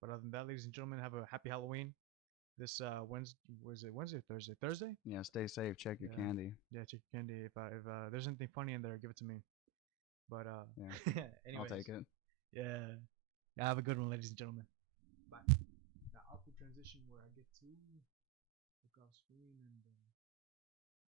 but other than that, ladies and gentlemen, have a happy Halloween. This Wednesday, was it Wednesday or Thursday? Thursday? Yeah, stay safe. Check your Yeah, candy. yeah. Check your candy. If there's anything funny in there, give it to me. But Yeah, I'll anyways, take it. yeah. Yeah, have a good one, ladies and gentlemen. Bye. Now, awkward transition where I get to look off screen and.